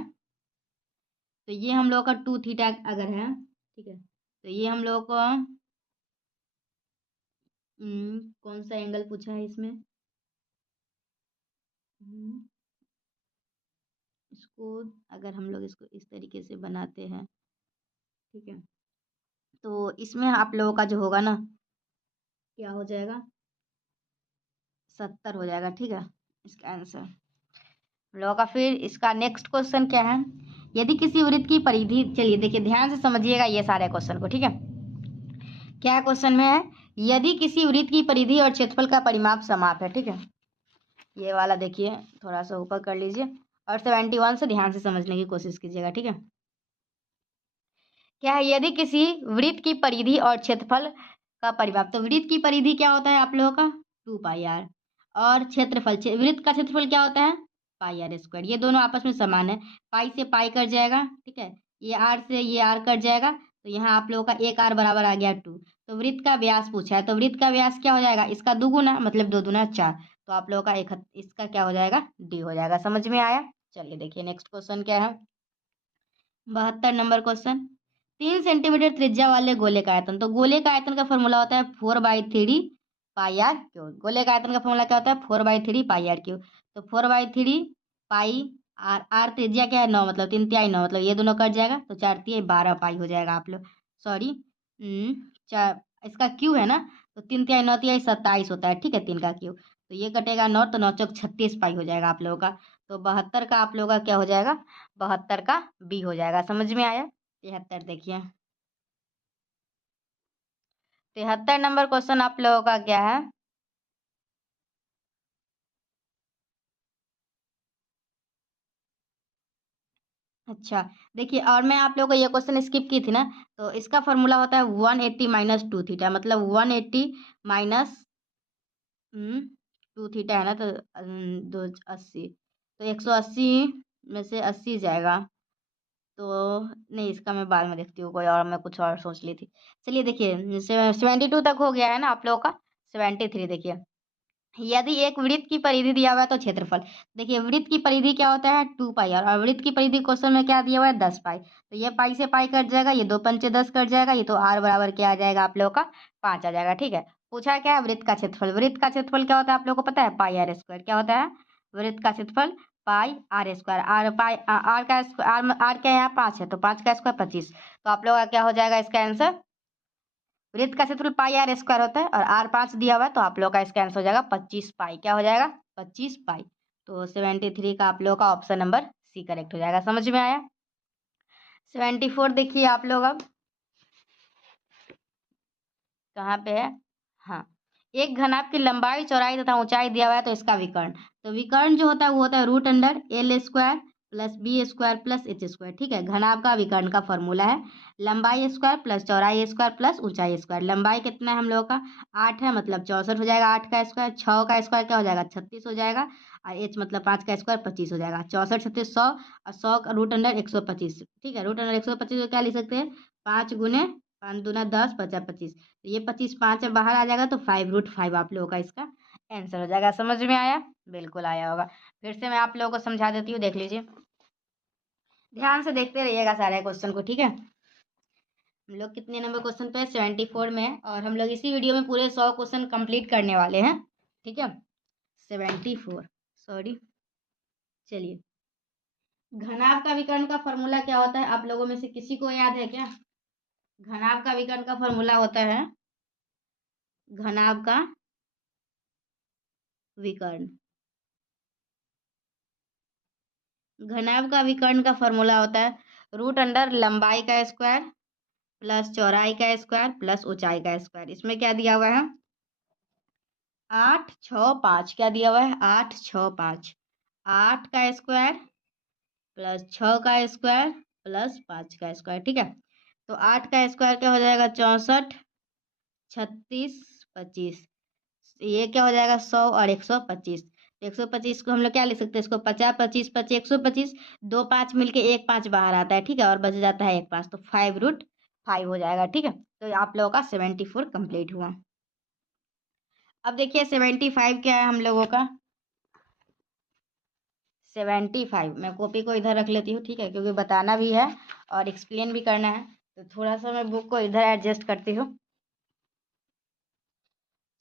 तो ये हम लोग का 2 थीटा अगर है, ठीक है। तो ये हम लोग को कौन सा एंगल पूछा है इसमें, हम्म, इसको अगर हम लोग इसको इस तरीके से बनाते हैं, ठीक है, तो इसमें आप लोगों का जो होगा ना क्या हो जाएगा, 70 हो जाएगा, ठीक है, इसका आंसर हम लोगों का। फिर इसका नेक्स्ट क्वेश्चन क्या है, यदि किसी वृत्त की परिधि, चलिए देखिए ध्यान से समझिएगा ये सारे क्वेश्चन को, ठीक है। क्या क्वेश्चन में है, यदि किसी वृत्त की परिधि और क्षेत्रफल का परिमाप समाप है, ठीक है। ये वाला देखिए थोड़ा सा ऊपर कर लीजिए और 71 से ध्यान से समझने की कोशिश कीजिएगा, ठीक है। क्या है, यदि किसी वृत्त की परिधि और क्षेत्रफल का परिमाप, तो वृत्त की परिधि क्या होता है आप लोगों का 2 पाई आर, और क्षेत्रफल वृत्त का क्षेत्रफल क्या होता है पाई आर स्क्वायर, ये दोनों आपस में समान है, पाई से पाई कट जाएगा, ठीक है, ये आर से ये आर कट जाएगा, तो यहाँ आप लोगों का एक आर बराबर आ गया 2। तो वृत्त का व्यास पूछा है, तो वृत्त का व्यास क्या हो जाएगा, इसका दुगुना मतलब 2 दूना 4, तो आप लोगों का इसका क्या हो जाएगा डी हो जाएगा, समझ में आया। चलिए देखिए नेक्स्ट क्वेश्चन क्या है, 72 नंबर क्वेश्चन, 3 सेंटीमीटर त्रिज्या वाले गोले का आयतन, तो गोले का आयतन का फॉर्मूला होता है 4/3 पाई आर क्यू, गोले का आयतन का फॉर्मूला क्या होता है 4/3 पाई आर क्यू, तो 4/3 पाई आर, आर त्रिज्या क्या है 9, मतलब 3 तिहाई 9, मतलब ये दोनों कट जाएगा तो 4 तिहाई 12 पाई हो जाएगा आप लोग, सॉरी, चार, इसका क्यू है ना, तो 3 तिहाई 9 तिहाई 27 होता है, ठीक है, 3 का क्यू, तो ये कटेगा 9, तो 9 चौक 36 पाई हो जाएगा आप लोगों का। तो 72 का आप लोगों का क्या हो जाएगा, 72 का बी हो जाएगा, समझ में आया। 73 देखिए, 73 नंबर क्वेश्चन आप लोगों का क्या है, अच्छा देखिए, और मैं आप लोगों को ये क्वेश्चन स्किप की थी ना, तो इसका फॉर्मूला होता है 180 माइनस 2 थीटा, मतलब 180 माइनस 2 थीटा है ना, तो 280, तो 180 में से 80 जाएगा, तो नहीं इसका मैं बाद में देखती हूँ, कोई और मैं कुछ और सोच ली थी। चलिए देखिए 72 तक हो गया है ना आप लोगों का, 73 देखिए, यदि एक वृत्त की परिधि दिया हुआ है तो क्षेत्रफल। देखिए वृत्त की परिधि क्या होता है 2 पाई, और वृत्त की परिधि क्वेश्चन में क्या दिया हुआ है 10 पाई। तो ये पाई से पाई कट जाएगा, ये 2 पंचे 10 कट जाएगा, ये तो आर बराबर क्या आ जाएगा आप लोगों का 5 आ जाएगा। ठीक है, पूछा क्या है वृत्त का क्षेत्रफल। वृत्त का क्षेत्रफल क्या होता है आप लोगों को पता है, पाई आर स्क्वायर। क्या होता है वृत्त का क्षेत्रफल, pi r square. R pi r का आर क्या है यहाँ 5 है, तो 5 का स्क्वायर 25। तो आप लोगों का क्या हो जाएगा इसका आंसर, वृत्त का क्षेत्रफल पाई आर स्क्वायर होता है और आर 5 दिया हुआ है, तो आप लोग का इसका आंसर हो जाएगा 25 पाई। क्या हो जाएगा 25 पाई। तो 73 का आप लोगों का ऑप्शन नंबर सी करेक्ट हो जाएगा। समझ में आया। 74 देखिए आप लोग अब कहाँ पे है। हाँ, एक घनाभ की लंबाई चौड़ाई तथा ऊंचाई दिया हुआ है तो इसका विकर्ण। तो विकर्ण जो होता है वो होता है root under l square plus b square plus h square. ठीक है, घनाभ का विकर्ण का फॉर्मूला है लंबाई स्क्वायर प्लस चौड़ाई स्क्वायर प्लस ऊंचाई स्क्वायर। लंबाई कितना है हम लोगों का 8 है, मतलब 64 हो जाएगा। 8 का स्क्वायर, 6 का स्क्वायर क्या हो जाएगा 36 हो जाएगा, और एच मतलब 5 का स्क्वायर 25 हो जाएगा। 64 36 100, और 100 का रूट अंडर 125। ठीक है, रूट अंडर 125 को क्या लिख सकते हैं 5 गुने 5 दूना 10 50 25। तो ये 25 5 में बाहर आ जाएगा, तो 5√5 आप लोगों का इसका आंसर हो जाएगा। समझ में आया, बिल्कुल आया होगा। फिर से मैं आप लोगों को समझा देती हूँ, देख लीजिए, ध्यान से देखते रहिएगा सारे क्वेश्चन को। ठीक है, हम लोग कितने नंबर क्वेश्चन पे 74 में है, और हम लोग इसी वीडियो में पूरे 100 क्वेश्चन कंप्लीट करने वाले हैं। ठीक है, 74 सॉरी। चलिए, घनाभ का विकर्ण का फॉर्मूला क्या होता है आप लोगों में से किसी को याद है क्या। घनाभ का विकर्ण का फॉर्मूला होता है, घनाभ का विकर्ण, घनाभ का विकर्ण का फॉर्मूला होता है रूट अंडर लंबाई का स्क्वायर प्लस चौड़ाई का स्क्वायर प्लस ऊंचाई का स्क्वायर। इसमें क्या दिया हुआ है 8 6 5। क्या दिया हुआ है 8 6 5। 8 का स्क्वायर प्लस 6 का स्क्वायर प्लस 5 का स्क्वायर। ठीक है, तो 8 का स्क्वायर क्या हो जाएगा 64 36 25। ये क्या हो जाएगा 100 और 125। तो 125 को हम लोग क्या लिख सकते हैं, इसको 50 25 25 125। 2 5 मिलके 1 5 बाहर आता है। ठीक है, और बच जाता है 1 5, तो 5√5 हो जाएगा। ठीक है, तो आप लोगों का 74 कंप्लीट हुआ। अब देखिए 75 क्या है हम लोगों का। 75 मैं कॉपी को इधर रख लेती हूँ। ठीक है, क्योंकि बताना भी है और एक्सप्लेन भी करना है, तो थोड़ा सा मैं बुक को इधर एडजस्ट करती हूँ।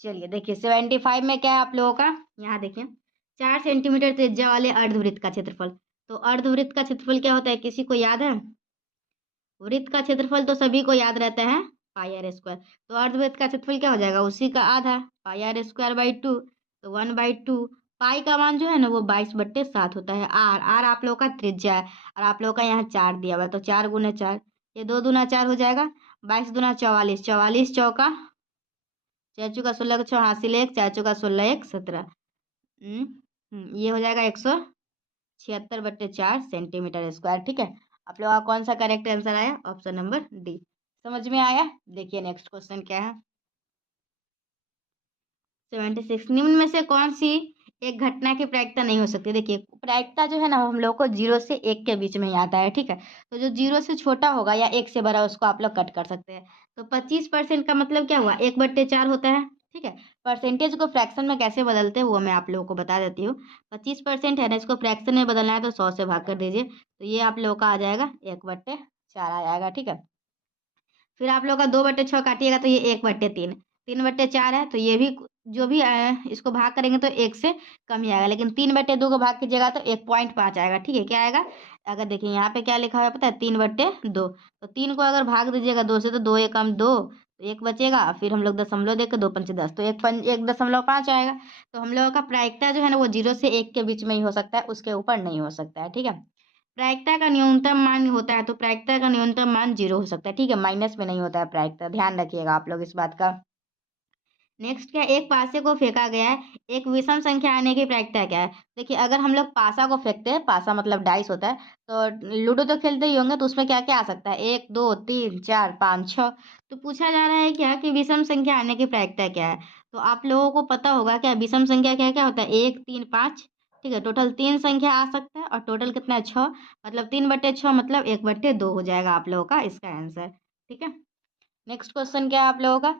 चलिए देखिए 75 में क्या है आप लोगों का, यहाँ देखिए 4 सेंटीमीटर त्रिज्या वाले अर्धवृत्त का क्षेत्रफल। तो अर्धवृत्त का क्षेत्रफल क्या होता है किसी को याद है। वृत्त का क्षेत्रफल तो सभी को याद रहता है पाई आर स्क्वायर। तो अर्धवृत्त का क्षेत्रफल क्या हो जाएगा उसी का आधा, पाई आर स्क्वायर बाई 2। तो 1/2। पाई का मान जो है ना वो 22/7 होता है। आर आर आप लोगों का त्रिज्या है, और आप लोगों का यहाँ 4 दिया हुआ है, तो 4 गुना 4, ये 2 दूना 4 हो जाएगा। 22 दूना 44, 44 चौका 4 चौका 16 का 6 हासिल 1, 4 चौका 16 1 17। ये हो जाएगा 176/4 सेंटीमीटर स्क्वायर। ठीक है, आप लोग का कौन सा करेक्ट आंसर आया, ऑप्शन नंबर डी। समझ में आया। देखिए नेक्स्ट क्वेश्चन क्या है 76। निम्न में से कौन सी एक घटना की प्रायिकता नहीं हो सकती। देखिए प्रायिकता जो है ना हम लोग को 0 से 1 के बीच में ही आता है। ठीक है, तो जो 0 से छोटा होगा या 1 से बड़ा उसको आप लोग कट कर सकते हैं। तो 25% का मतलब क्या हुआ 1/4 होता है। ठीक है, परसेंटेज को फ्रैक्शन में कैसे बदलते हैं वो मैं आप लोगों को बता देती हूँ। 25% है ना, इसको फ्रैक्शन में बदलना है तो 100 से भाग कर दीजिए, तो ये आप लोगों का आ जाएगा 1/4 आ जाएगा। ठीक है, फिर आप लोग का 2/6 काटिएगा तो ये 1/3, 3/4 है, तो ये भी जो भी इसको भाग करेंगे तो 1 से कम ही आएगा, लेकिन 3/2 को भाग कीजिएगा तो 1.5 आएगा। ठीक है, क्या आएगा, अगर देखिए यहाँ पे क्या लिखा हुआ है पता है 3/2। तो 3 को अगर भाग दीजिएगा 2 से तो 2 एकम 2, तो 1 बचेगा। फिर हम लोग दशमलव देकर 2 पंचे 10, तो 1.5 आएगा। तो हम लोगों का प्रायिकता जो है ना वो 0 से 1 के बीच में ही हो सकता है, उसके ऊपर नहीं हो सकता है। ठीक है, प्रायिकता का न्यूनतम मान होता है, तो प्रायिकता का न्यूनतम मान 0 हो सकता है। ठीक है, माइनस में नहीं होता है प्रायिकता, ध्यान रखिएगा आप लोग इस बात का। नेक्स्ट क्या, एक पासे को फेंका गया है, एक विषम संख्या आने की प्रायिकता क्या है। देखिए अगर हम लोग पासा को फेंकते हैं, पासा मतलब डाइस होता है, तो लूडो तो खेलते ही होंगे, तो उसमें क्या क्या आ सकता है 1 2 3 4 5 6। तो पूछा जा रहा है क्या कि विषम संख्या आने की प्रायिकता क्या है। तो आप लोगों को पता होगा क्या विषम संख्या क्या क्या होता है 1 3 5। ठीक है, टोटल 3 संख्या आ सकता है, और टोटल कितना है 6, मतलब 3/6 मतलब 1/2 हो जाएगा आप लोगों का इसका आंसर। ठीक है, नेक्स्ट क्वेश्चन क्या है आप लोगों का,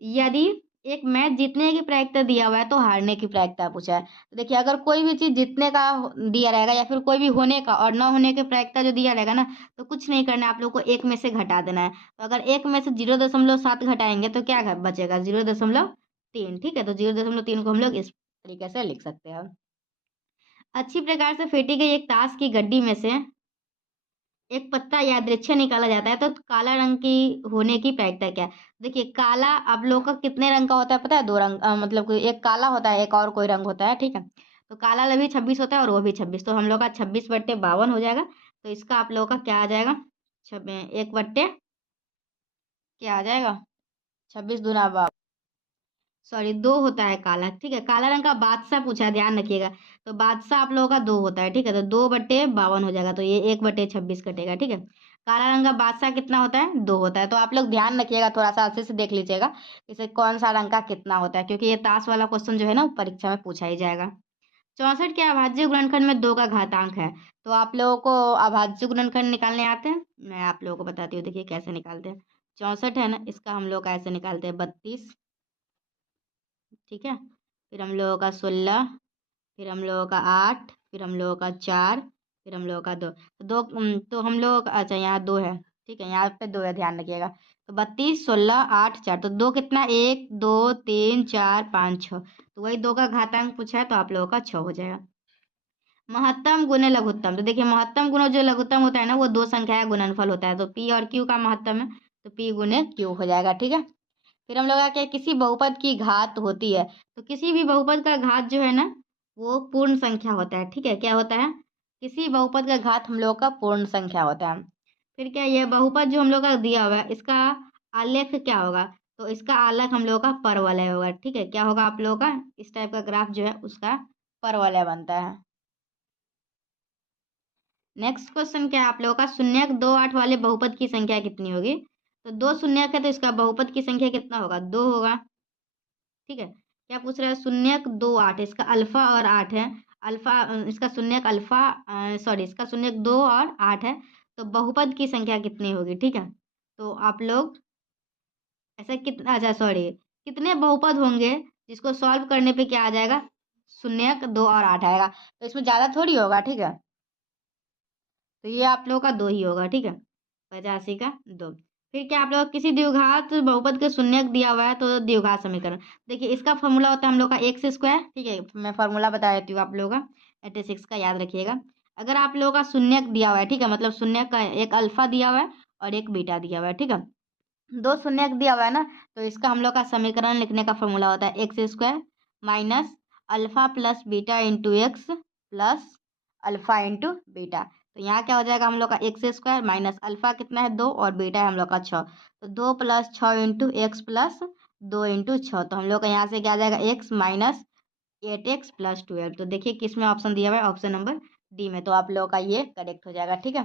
यदि एक मैच जीतने की प्रायिकता दिया हुआ है तो हारने की प्रायिकता पूछा है। तो देखिए अगर कोई भी चीज़ जीतने का दिया रहेगा या फिर कोई भी होने का और ना होने की प्रायिकता जो दिया रहेगा ना, तो कुछ नहीं करना है, आप लोग को 1 में से घटा देना है। तो अगर 1 में से 0.7 घटाएँगे तो क्या बचेगा 0.3, ठीक है? तो 0.3 को हम लोग इस तरीके से लिख सकते हैं। अच्छी प्रकार से फेंटी गई एक ताश की गड्डी में से एक पत्ता यादृच्छिक निकाला जाता है तो काला रंग की होने की प्रायिकता क्या है? देखिए काला आप लोग का कितने रंग का होता है पता है? 2 रंग, मतलब कोई एक काला होता है, एक और कोई रंग होता है, ठीक है? तो काला भी 26 होता है और वो भी 26, तो हम लोग का 26/52 हो जाएगा। तो इसका आप लोगों का क्या आ जाएगा? 1 बट्टे क्या आ जाएगा? 26 दूना 2 होता है काला, ठीक है? काला रंग का बादशाह पूछा है, ध्यान रखिएगा। तो बादशाह आप लोगों का 2 होता है, ठीक है? तो 2/52 हो जाएगा, तो ये 1/26 कटेगा, ठीक है? काला रंग का बादशाह कितना होता है? 2 होता है। तो आप लोग ध्यान रखिएगा, थोड़ा सा अच्छे से देख लीजिएगा इसे कौन सा रंग का कितना होता है, क्योंकि ये ताश वाला क्वेश्चन जो है ना परीक्षा में पूछा ही जाएगा। 64 के अभाज्य गुणनखंड में 2 का घातांक है। तो आप लोगों को अभाज्य गुणनखंड निकालने आते हैं? मैं आप लोगों को बताती हूँ, देखिए कैसे निकालते हैं। 64 है ना, इसका हम लोग ऐसे निकालते हैं 32, ठीक है? फिर हम लोगों का 16, फिर हम लोगों का 8, फिर हम लोगों का 4, फिर हम लोगों का 2। तो तो हम लोग अच्छा यहाँ 2 है, ठीक है? यहाँ पे 2 है, ध्यान रखिएगा। तो 32, 16, 8, 4, तो 2 कितना? 1, 2, 3, 4, 5, 6। तो वही 2 का घातांक पूछा है तो आप लोगों का 6 हो जाएगा। महत्तम गुने लघुत्तम, तो देखिए महत्तम गुना जो लघुत्तम होता है ना वो 2 संख्या का गुणनफल होता है। तो पी और क्यू का महत्तम है तो पी गुने क्यू हो जाएगा, ठीक है? फिर हम लोग का क्या, किसी बहुपद की घात होती है। तो किसी भी बहुपद का घात जो है ना वो पूर्ण संख्या होता है, ठीक है? क्या होता है? किसी बहुपद का घात हम लोग का पूर्ण संख्या होता है। फिर क्या, ये बहुपद जो हम लोग का दिया हुआ है इसका आलेख क्या होगा? तो इसका आलेख हम लोग का परवलय होगा, ठीक है? क्या होगा आप लोगों का? इस टाइप का ग्राफ जो है उसका परवलय बनता है। नेक्स्ट क्वेश्चन क्या है आप लोगों का? शून्यक 2, 8 वाले बहुपद की संख्या कितनी होगी? तो 2 शून्यक है तो इसका बहुपद की संख्या कितना होगा? 2 होगा, ठीक है? क्या पूछ रहा है? शून्यक 2, 8, इसका अल्फा और 8 है। अल्फा इसका शून्यक अल्फा इसका शून्यक 2 और 8 है। तो बहुपद की संख्या कितनी होगी, ठीक है? तो आप लोग ऐसा कितना, अच्छा सॉरी, कितने बहुपद होंगे जिसको सॉल्व करने पे क्या आ जाएगा? शून्यक 2 और 8 आएगा। तो इसमें ज़्यादा थोड़ी होगा, ठीक है? तो ये आप लोगों का 2 ही होगा, ठीक है? 85 का 2। फिर क्या, आप लोग किसी द्विघात बहुपद के शून्यक दिया हुआ है तो द्विघात समीकरण, देखिए इसका फॉर्मूला होता है हम लोग का एक्स स्क्वायर, ठीक है? मैं फॉर्मूला बता देती हूँ आप लोगों का, 86 का याद रखिएगा। अगर आप लोगों का शून्यक दिया हुआ है, ठीक है? मतलब शून्यक का एक अल्फा दिया हुआ है और एक बीटा दिया हुआ है, ठीक है? 2 शून्यक दिया हुआ है ना, तो इसका हम लोग का समीकरण लिखने का फॉर्मूला होता है x square minus alpha plus beta into x plus alpha into beta. तो यहाँ क्या हो जाएगा हम लोग का? एक्स स्क्वायर माइनस अल्फा कितना है? 2 और बीटा है हम लोग का 6। तो 2 plus 6 into x plus 2 into 6। तो हम लोग का यहाँ से क्या आ जाएगा? X minus 8x plus 12। तो देखिए किस में ऑप्शन दिया हुआ है? ऑप्शन नंबर डी में। तो आप लोगों का ये करेक्ट हो जाएगा, ठीक है?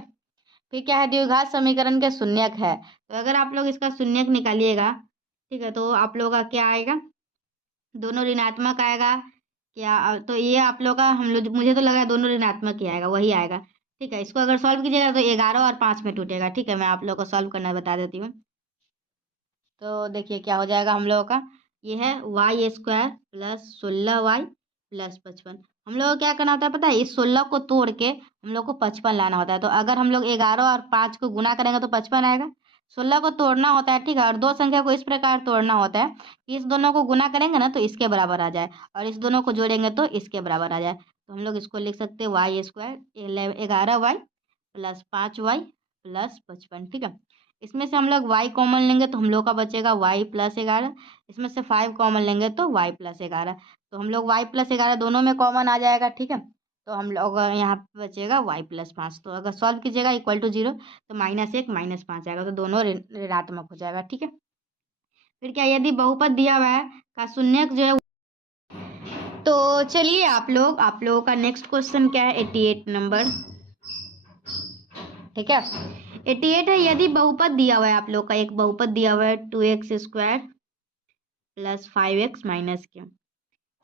फिर क्या है? द्विघात समीकरण के शून्यक है। तो अगर आप लोग इसका शून्यक निकालिएगा, ठीक है? तो आप लोगों का क्या आएगा? दोनों ऋणात्मक आएगा। क्या, तो ये आप लोग का हम लोग, मुझे तो लग रहा है दोनों ऋणात्मक ही आएगा, वही आएगा, ठीक है? इसको अगर सॉल्व कीजिएगा तो 11 और 5 में टूटेगा, ठीक है? मैं आप लोग को सॉल्व करना बता देती हूँ। तो देखिए क्या हो जाएगा हम लोगों का? ये है Y square plus 16y plus 55। हम लोग को क्या करना होता है पता है? इस 16 को तोड़ के हम लोग को 55 लाना होता है। तो अगर हम लोग 11 और 5 को गुना करेंगे तो 55 आएगा। 16 को तोड़ना होता है, ठीक है? और दो संख्या को इस प्रकार तोड़ना होता है कि इस दोनों को गुना करेंगे ना तो इसके बराबर आ जाए और इस दोनों को जोड़ेंगे तो इसके बराबर आ जाए। तो हम लोग इसको लिख सकते हैं Y square 11y plus 5y plus 55, ठीक है? इसमें से हम लोग y कॉमन लेंगे तो हम लोग का बचेगा y प्लस 11। इसमें से 5 कॉमन लेंगे तो y प्लस 11। तो हम लोग y प्लस 11 दोनों में कॉमन आ जाएगा, ठीक है? तो हम लोग यहाँ पे बचेगा y प्लस 5। तो अगर सॉल्व कीजिएगा इक्वल टू 0 तो -1 -5 आएगा, तो दोनों ऋणात्मक हो जाएगा, ठीक है? फिर क्या, यदि बहुपद दिया हुआ है का शून्यक जो है, तो चलिए आप लोगों का नेक्स्ट क्वेश्चन क्या है? 88 नंबर, ठीक है? 88 है, यदि बहुपद दिया हुआ है आप लोग का, एक बहुपद दिया हुआ है 2x square plus 5x minus Q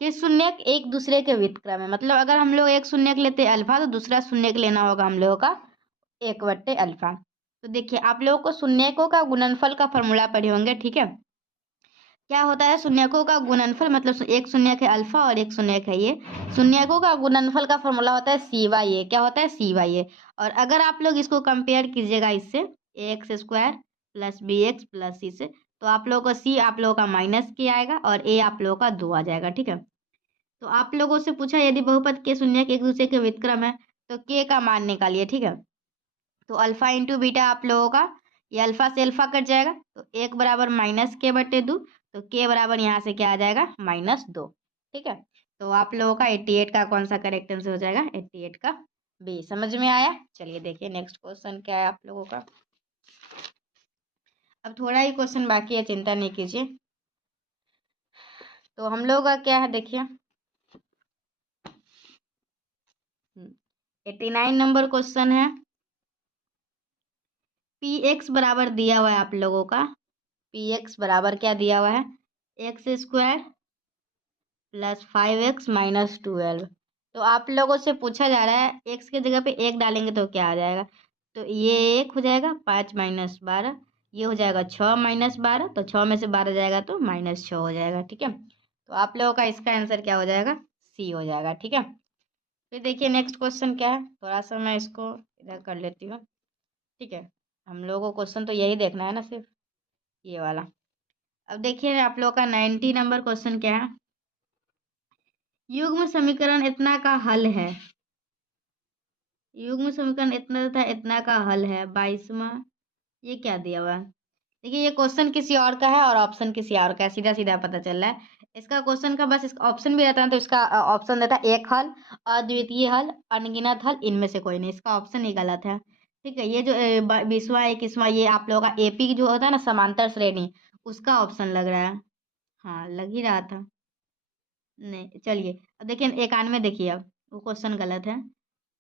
के शून्यक एक दूसरे के व्युत्क्रम है। मतलब अगर हम लोग एक शून्यक लेते हैं अल्फा तो दूसरा शून्यक लेना होगा हम लोगों का 1/अल्फा। तो देखिए आप लोगों को शून्यकों का गुणनफल का फॉर्मूला पढ़े होंगे, ठीक है? क्या होता है, शून्यकों का गुणनफल, मतलब एक शून्यक है अल्फा और एक शून्यक है ये, शून्यकों का गुणनफल का फॉर्मूला होता है सी बाई ए। क्या होता है, सी बाई ए। और अगर आप लोग इसको कंपेयर कीजिएगा इससे, a x square plus b x plus c से, तो आप लोगों का सी आप लोगों का माइनस के आएगा और ए आप लोगों का 2 आ जाएगा। ठीक है, तो आप लोगों से पूछा यदि बहुपद के शून्यक एक दूसरे के व्युत्क्रम है तो के का मान निकालिए। ठीक है, तो अल्फा इंटू बीटा आप लोगों का, ये अल्फा से अल्फा कट जाएगा, तो एक बराबर माइनस के बटे 2, तो के बराबर यहाँ से क्या आ जाएगा, -2। ठीक है, तो आप लोगों का 88 का कौन सा करेक्ट आंसर हो जाएगा, 88 का बी। समझ में आया। चलिए देखिए नेक्स्ट क्वेश्चन क्या है आप लोगों का। अब थोड़ा ही क्वेश्चन बाकी है, चिंता नहीं कीजिए। तो हम लोग का क्या है देखिए, 89 नंबर क्वेश्चन है। पी एक्स बराबर दिया हुआ है आप लोगों का, पी एक्स बराबर क्या दिया हुआ है, x square plus 5x minus 12। तो आप लोगों से पूछा जा रहा है एक्स की जगह पे एक डालेंगे तो क्या आ जाएगा, तो ये एक हो जाएगा 5 माइनस 12, ये हो जाएगा 6 माइनस 12, तो 6 में से 12 जाएगा तो -6 हो जाएगा। ठीक है, तो आप लोगों का इसका आंसर क्या हो जाएगा, सी हो जाएगा। ठीक है, फिर देखिए नेक्स्ट क्वेश्चन क्या है, थोड़ा सा मैं इसको इधर कर लेती हूँ। ठीक है, हम लोगों को क्वेश्चन तो यही देखना है ना, सिर्फ ये वाला। अब देखिए आप लोग का 90 नंबर क्वेश्चन क्या है, युग्म समीकरण इतना का हल है, युग्म समीकरण इतना तथा इतना का हल है 22वां, ये क्या दिया हुआ है। देखिए ये क्वेश्चन किसी और का है और ऑप्शन किसी और का है, सीधा सीधा पता चल रहा है। इसका क्वेश्चन का बस इसका ऑप्शन भी रहता है तो इसका ऑप्शन देता है एक हल, अद्वितीय हल, अनगिनत हल, इनमें से कोई नहीं, इसका ऑप्शन ही गलत है। ठीक है, ये जो 20वां 21वां ये आप लोगों का एपी जो होता है ना समांतर श्रेणी, उसका ऑप्शन लग रहा है। हाँ लग ही रहा था। नहीं चलिए, अब देखिए 91 देखिए, अब वो क्वेश्चन गलत है।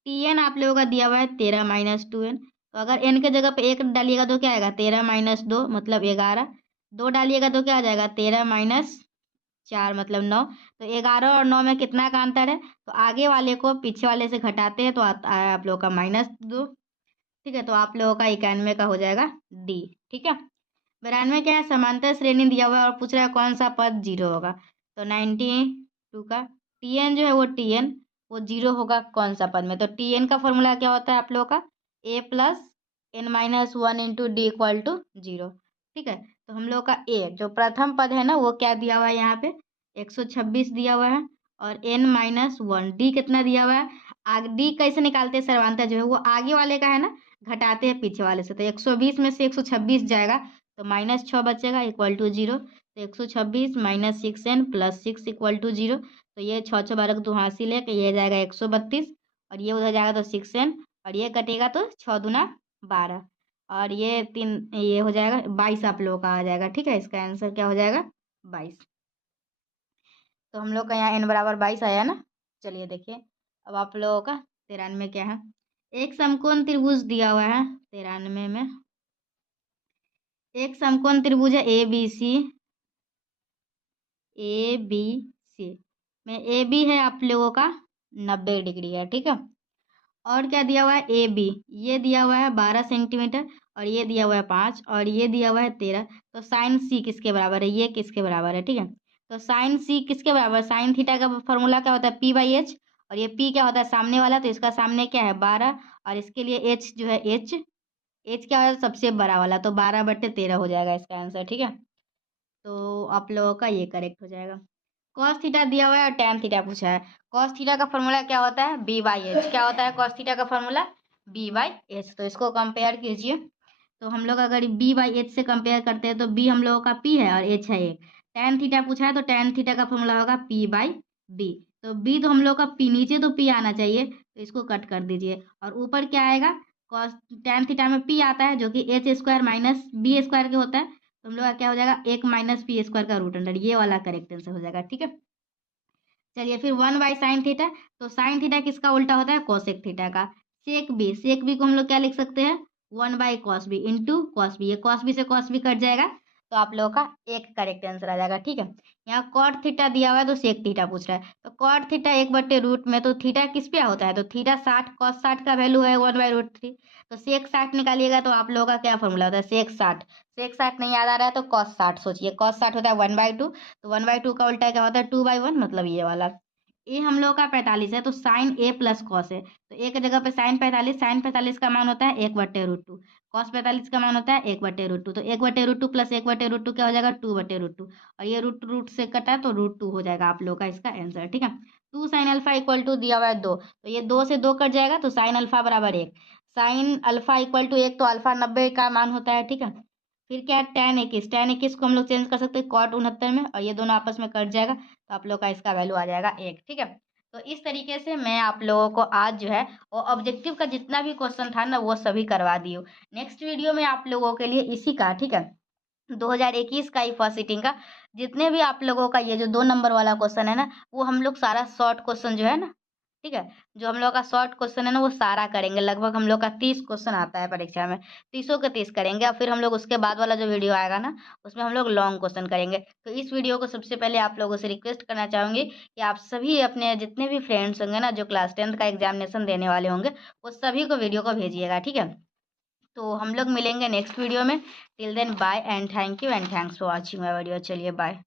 टी एन आप लोगों का दिया हुआ है 13-2n, तो अगर एन के जगह पे एक डालिएगा तो क्या आएगा, 13-2 मतलब 11, 2 डालिएगा तो क्या आ जाएगा, 13-4 मतलब 9। तो 11 और 9 में कितना का अंतर है, तो आगे वाले को पीछे वाले से घटाते हैं तो आता है आप लोगों का -2। ठीक है, तो आप लोगों का 91 का हो जाएगा डी। ठीक है, 92 क्या है, समांतर श्रेणी दिया हुआ है और पूछ रहा है कौन सा पद 0 होगा, तो 92 का टी एन जो है वो टी एन वो 0 होगा कौन सा पद में, तो टी एन का फॉर्मूला क्या होता है आप लोगों का, a plus n minus 1 into d equal to 0। ठीक है, तो हम लोग का ए जो प्रथम पद है ना वो क्या दिया हुआ है यहाँ पे, 126 दिया हुआ है, और n-1 डी कितना दिया हुआ है, आगे डी कैसे निकालते हैं, सर्वांतर जो है वो आगे वाले का है ना, घटाते हैं पीछे वाले से, तो 120 में से 126 जाएगा तो -6 बचेगा इक्वल टू 0, तो 126 minus 6n plus 6 equal to 0, तो ये 6 6 12 को 2 हासिल है, ये जाएगा 132, और ये उधर जाएगा तो 6n, और ये कटेगा तो 6 दूना 12, और ये 3 ये हो जाएगा 22 आप लोगों का आ जाएगा। ठीक है, इसका आंसर क्या हो जाएगा, 22। तो हम लोग का यहाँ n बराबर 22 आया ना। चलिए देखिए, अब आप लोगों का 93 क्या है, एक समकोण त्रिभुज दिया हुआ है 93 में, एक समकोण त्रिभुज है A B C, A B C में ए बी है आप लोगों का 90 डिग्री है। ठीक है, और क्या दिया हुआ है, ए बी ये दिया हुआ है 12 सेंटीमीटर, और ये दिया हुआ है 5, और ये दिया हुआ है 13, तो साइन सी किसके बराबर है, ये किसके बराबर है। ठीक है, तो साइन सी किसके बराबर, साइन थीटा का फॉर्मूला क्या होता है, पी बाई एच, और ये पी क्या होता है, सामने वाला, तो इसका सामने क्या है 12, और इसके लिए एच जो है एच, एच क्या है सबसे बड़ा वाला, तो 12/13 हो जाएगा इसका आंसर। ठीक है, तो आप लोगों का ये करेक्ट हो जाएगा। कॉस थीटा दिया हुआ है और टैन थीटा पूछा है। कॉस थीटा का फॉर्मूला क्या होता है, बी बाई एच, क्या होता है कॉस थीटा का फॉर्मूला, बी बाई एच, तो इसको कंपेयर कीजिए। तो हम लोग अगर बी बाई एच से कंपेयर करते हैं तो बी हम लोगों का पी है और एच है ए, टैन थीटा पूछा है तो टैन थीटा का फॉर्मूला होगा पी बाई बी, तो बी तो हम लोग का पी, नीचे तो पी आना चाहिए तो इसको कट कर दीजिए, और ऊपर क्या आएगा, कॉस टैन थीटा में पी आता है जो कि h square minus b square के होता है, तो हम लोग का क्या हो जाएगा, 1 माइनस पी स्क्वायर का रूट अंडर, ये वाला करेक्ट आंसर हो जाएगा। ठीक है, चलिए फिर 1/sin थीटा, तो साइन थीटा किसका उल्टा होता है, कोसेक थीटा का। सेक बी, सेक बी को हम लोग क्या लिख सकते हैं, 1/cos b into cos b, ये कॉस बी से कॉस बी कट जाएगा, तो आप लोगों का एक करेक्ट आंसर आ जाएगा। ठीक है, यहाँ कॉट थीटा दिया हुआ है तो सेक थीटा पूछ रहा है, तो कॉट थीटा 1/√, में तो थीटा किस पे होता है, तो थीटा 60, कॉस 60 का वैल्यू है 1/√3, तो सेक 60 निकालिएगा तो आप लोगों का क्या फॉर्मूला होता है, सेक 60 नहीं याद आ रहा है तो कॉस 60 सोचिए, कॉस 60 होता है 1/2, तो 1/2 का उल्टा क्या होता है 2/1, मतलब ये वाला। ए हम लोग का 45 है तो साइन ए प्लस कॉस है, तो एक जगह पे साइन 45 का मान होता है 1/√2, कॉस 45 का मान होता है 1/√2, तो 1/√2 प्लस 1/√2 क्या हो जाएगा 2/√2, और ये रूट रूट से कटा तो √2 हो जाएगा आप लोग का इसका आंसर। ठीक है, 2 साइन अल्फा इक्वल टू दिया हुआ है 2, तो ये 2 से 2 कट जाएगा तो साइन अल्फा बराबर 1, साइन अल्फा इक्वल टू 1, तो अल्फा 90 का मान होता है। ठीक है, फिर क्या है tan 21 को हम लोग चेंज कर सकते हैं cot 69 में, और ये दोनों आपस में कट जाएगा तो आप लोग का इसका वैल्यू आ जाएगा 1। ठीक है, तो इस तरीके से मैं आप लोगों को आज जो है वो ऑब्जेक्टिव का जितना भी क्वेश्चन था ना वो सभी करवा दी हूँ। नेक्स्ट वीडियो में आप लोगों के लिए इसी का, ठीक है, 2021 का ही फर्स्ट सीटिंग का जितने भी आप लोगों का ये जो 2 नंबर वाला क्वेश्चन है ना वो हम लोग सारा शॉर्ट क्वेश्चन जो है ना, ठीक है, जो हम लोग का शॉर्ट क्वेश्चन है ना वो सारा करेंगे। लगभग हम लोग का 30 क्वेश्चन आता है परीक्षा में, 30 के 30 करेंगे, और फिर हम लोग उसके बाद वाला जो वीडियो आएगा ना उसमें हम लोग लॉन्ग क्वेश्चन करेंगे। तो इस वीडियो को सबसे पहले आप लोगों से रिक्वेस्ट करना चाहूंगी कि आप सभी अपने जितने भी फ्रेंड्स होंगे ना जो क्लास 10th का एग्जामिनेशन देने वाले होंगे वो सभी को वीडियो को भेजिएगा। ठीक है, तो हम लोग मिलेंगे नेक्स्ट वीडियो में। Till then bye and thank you and thanks for watching my video. चलिए बाय।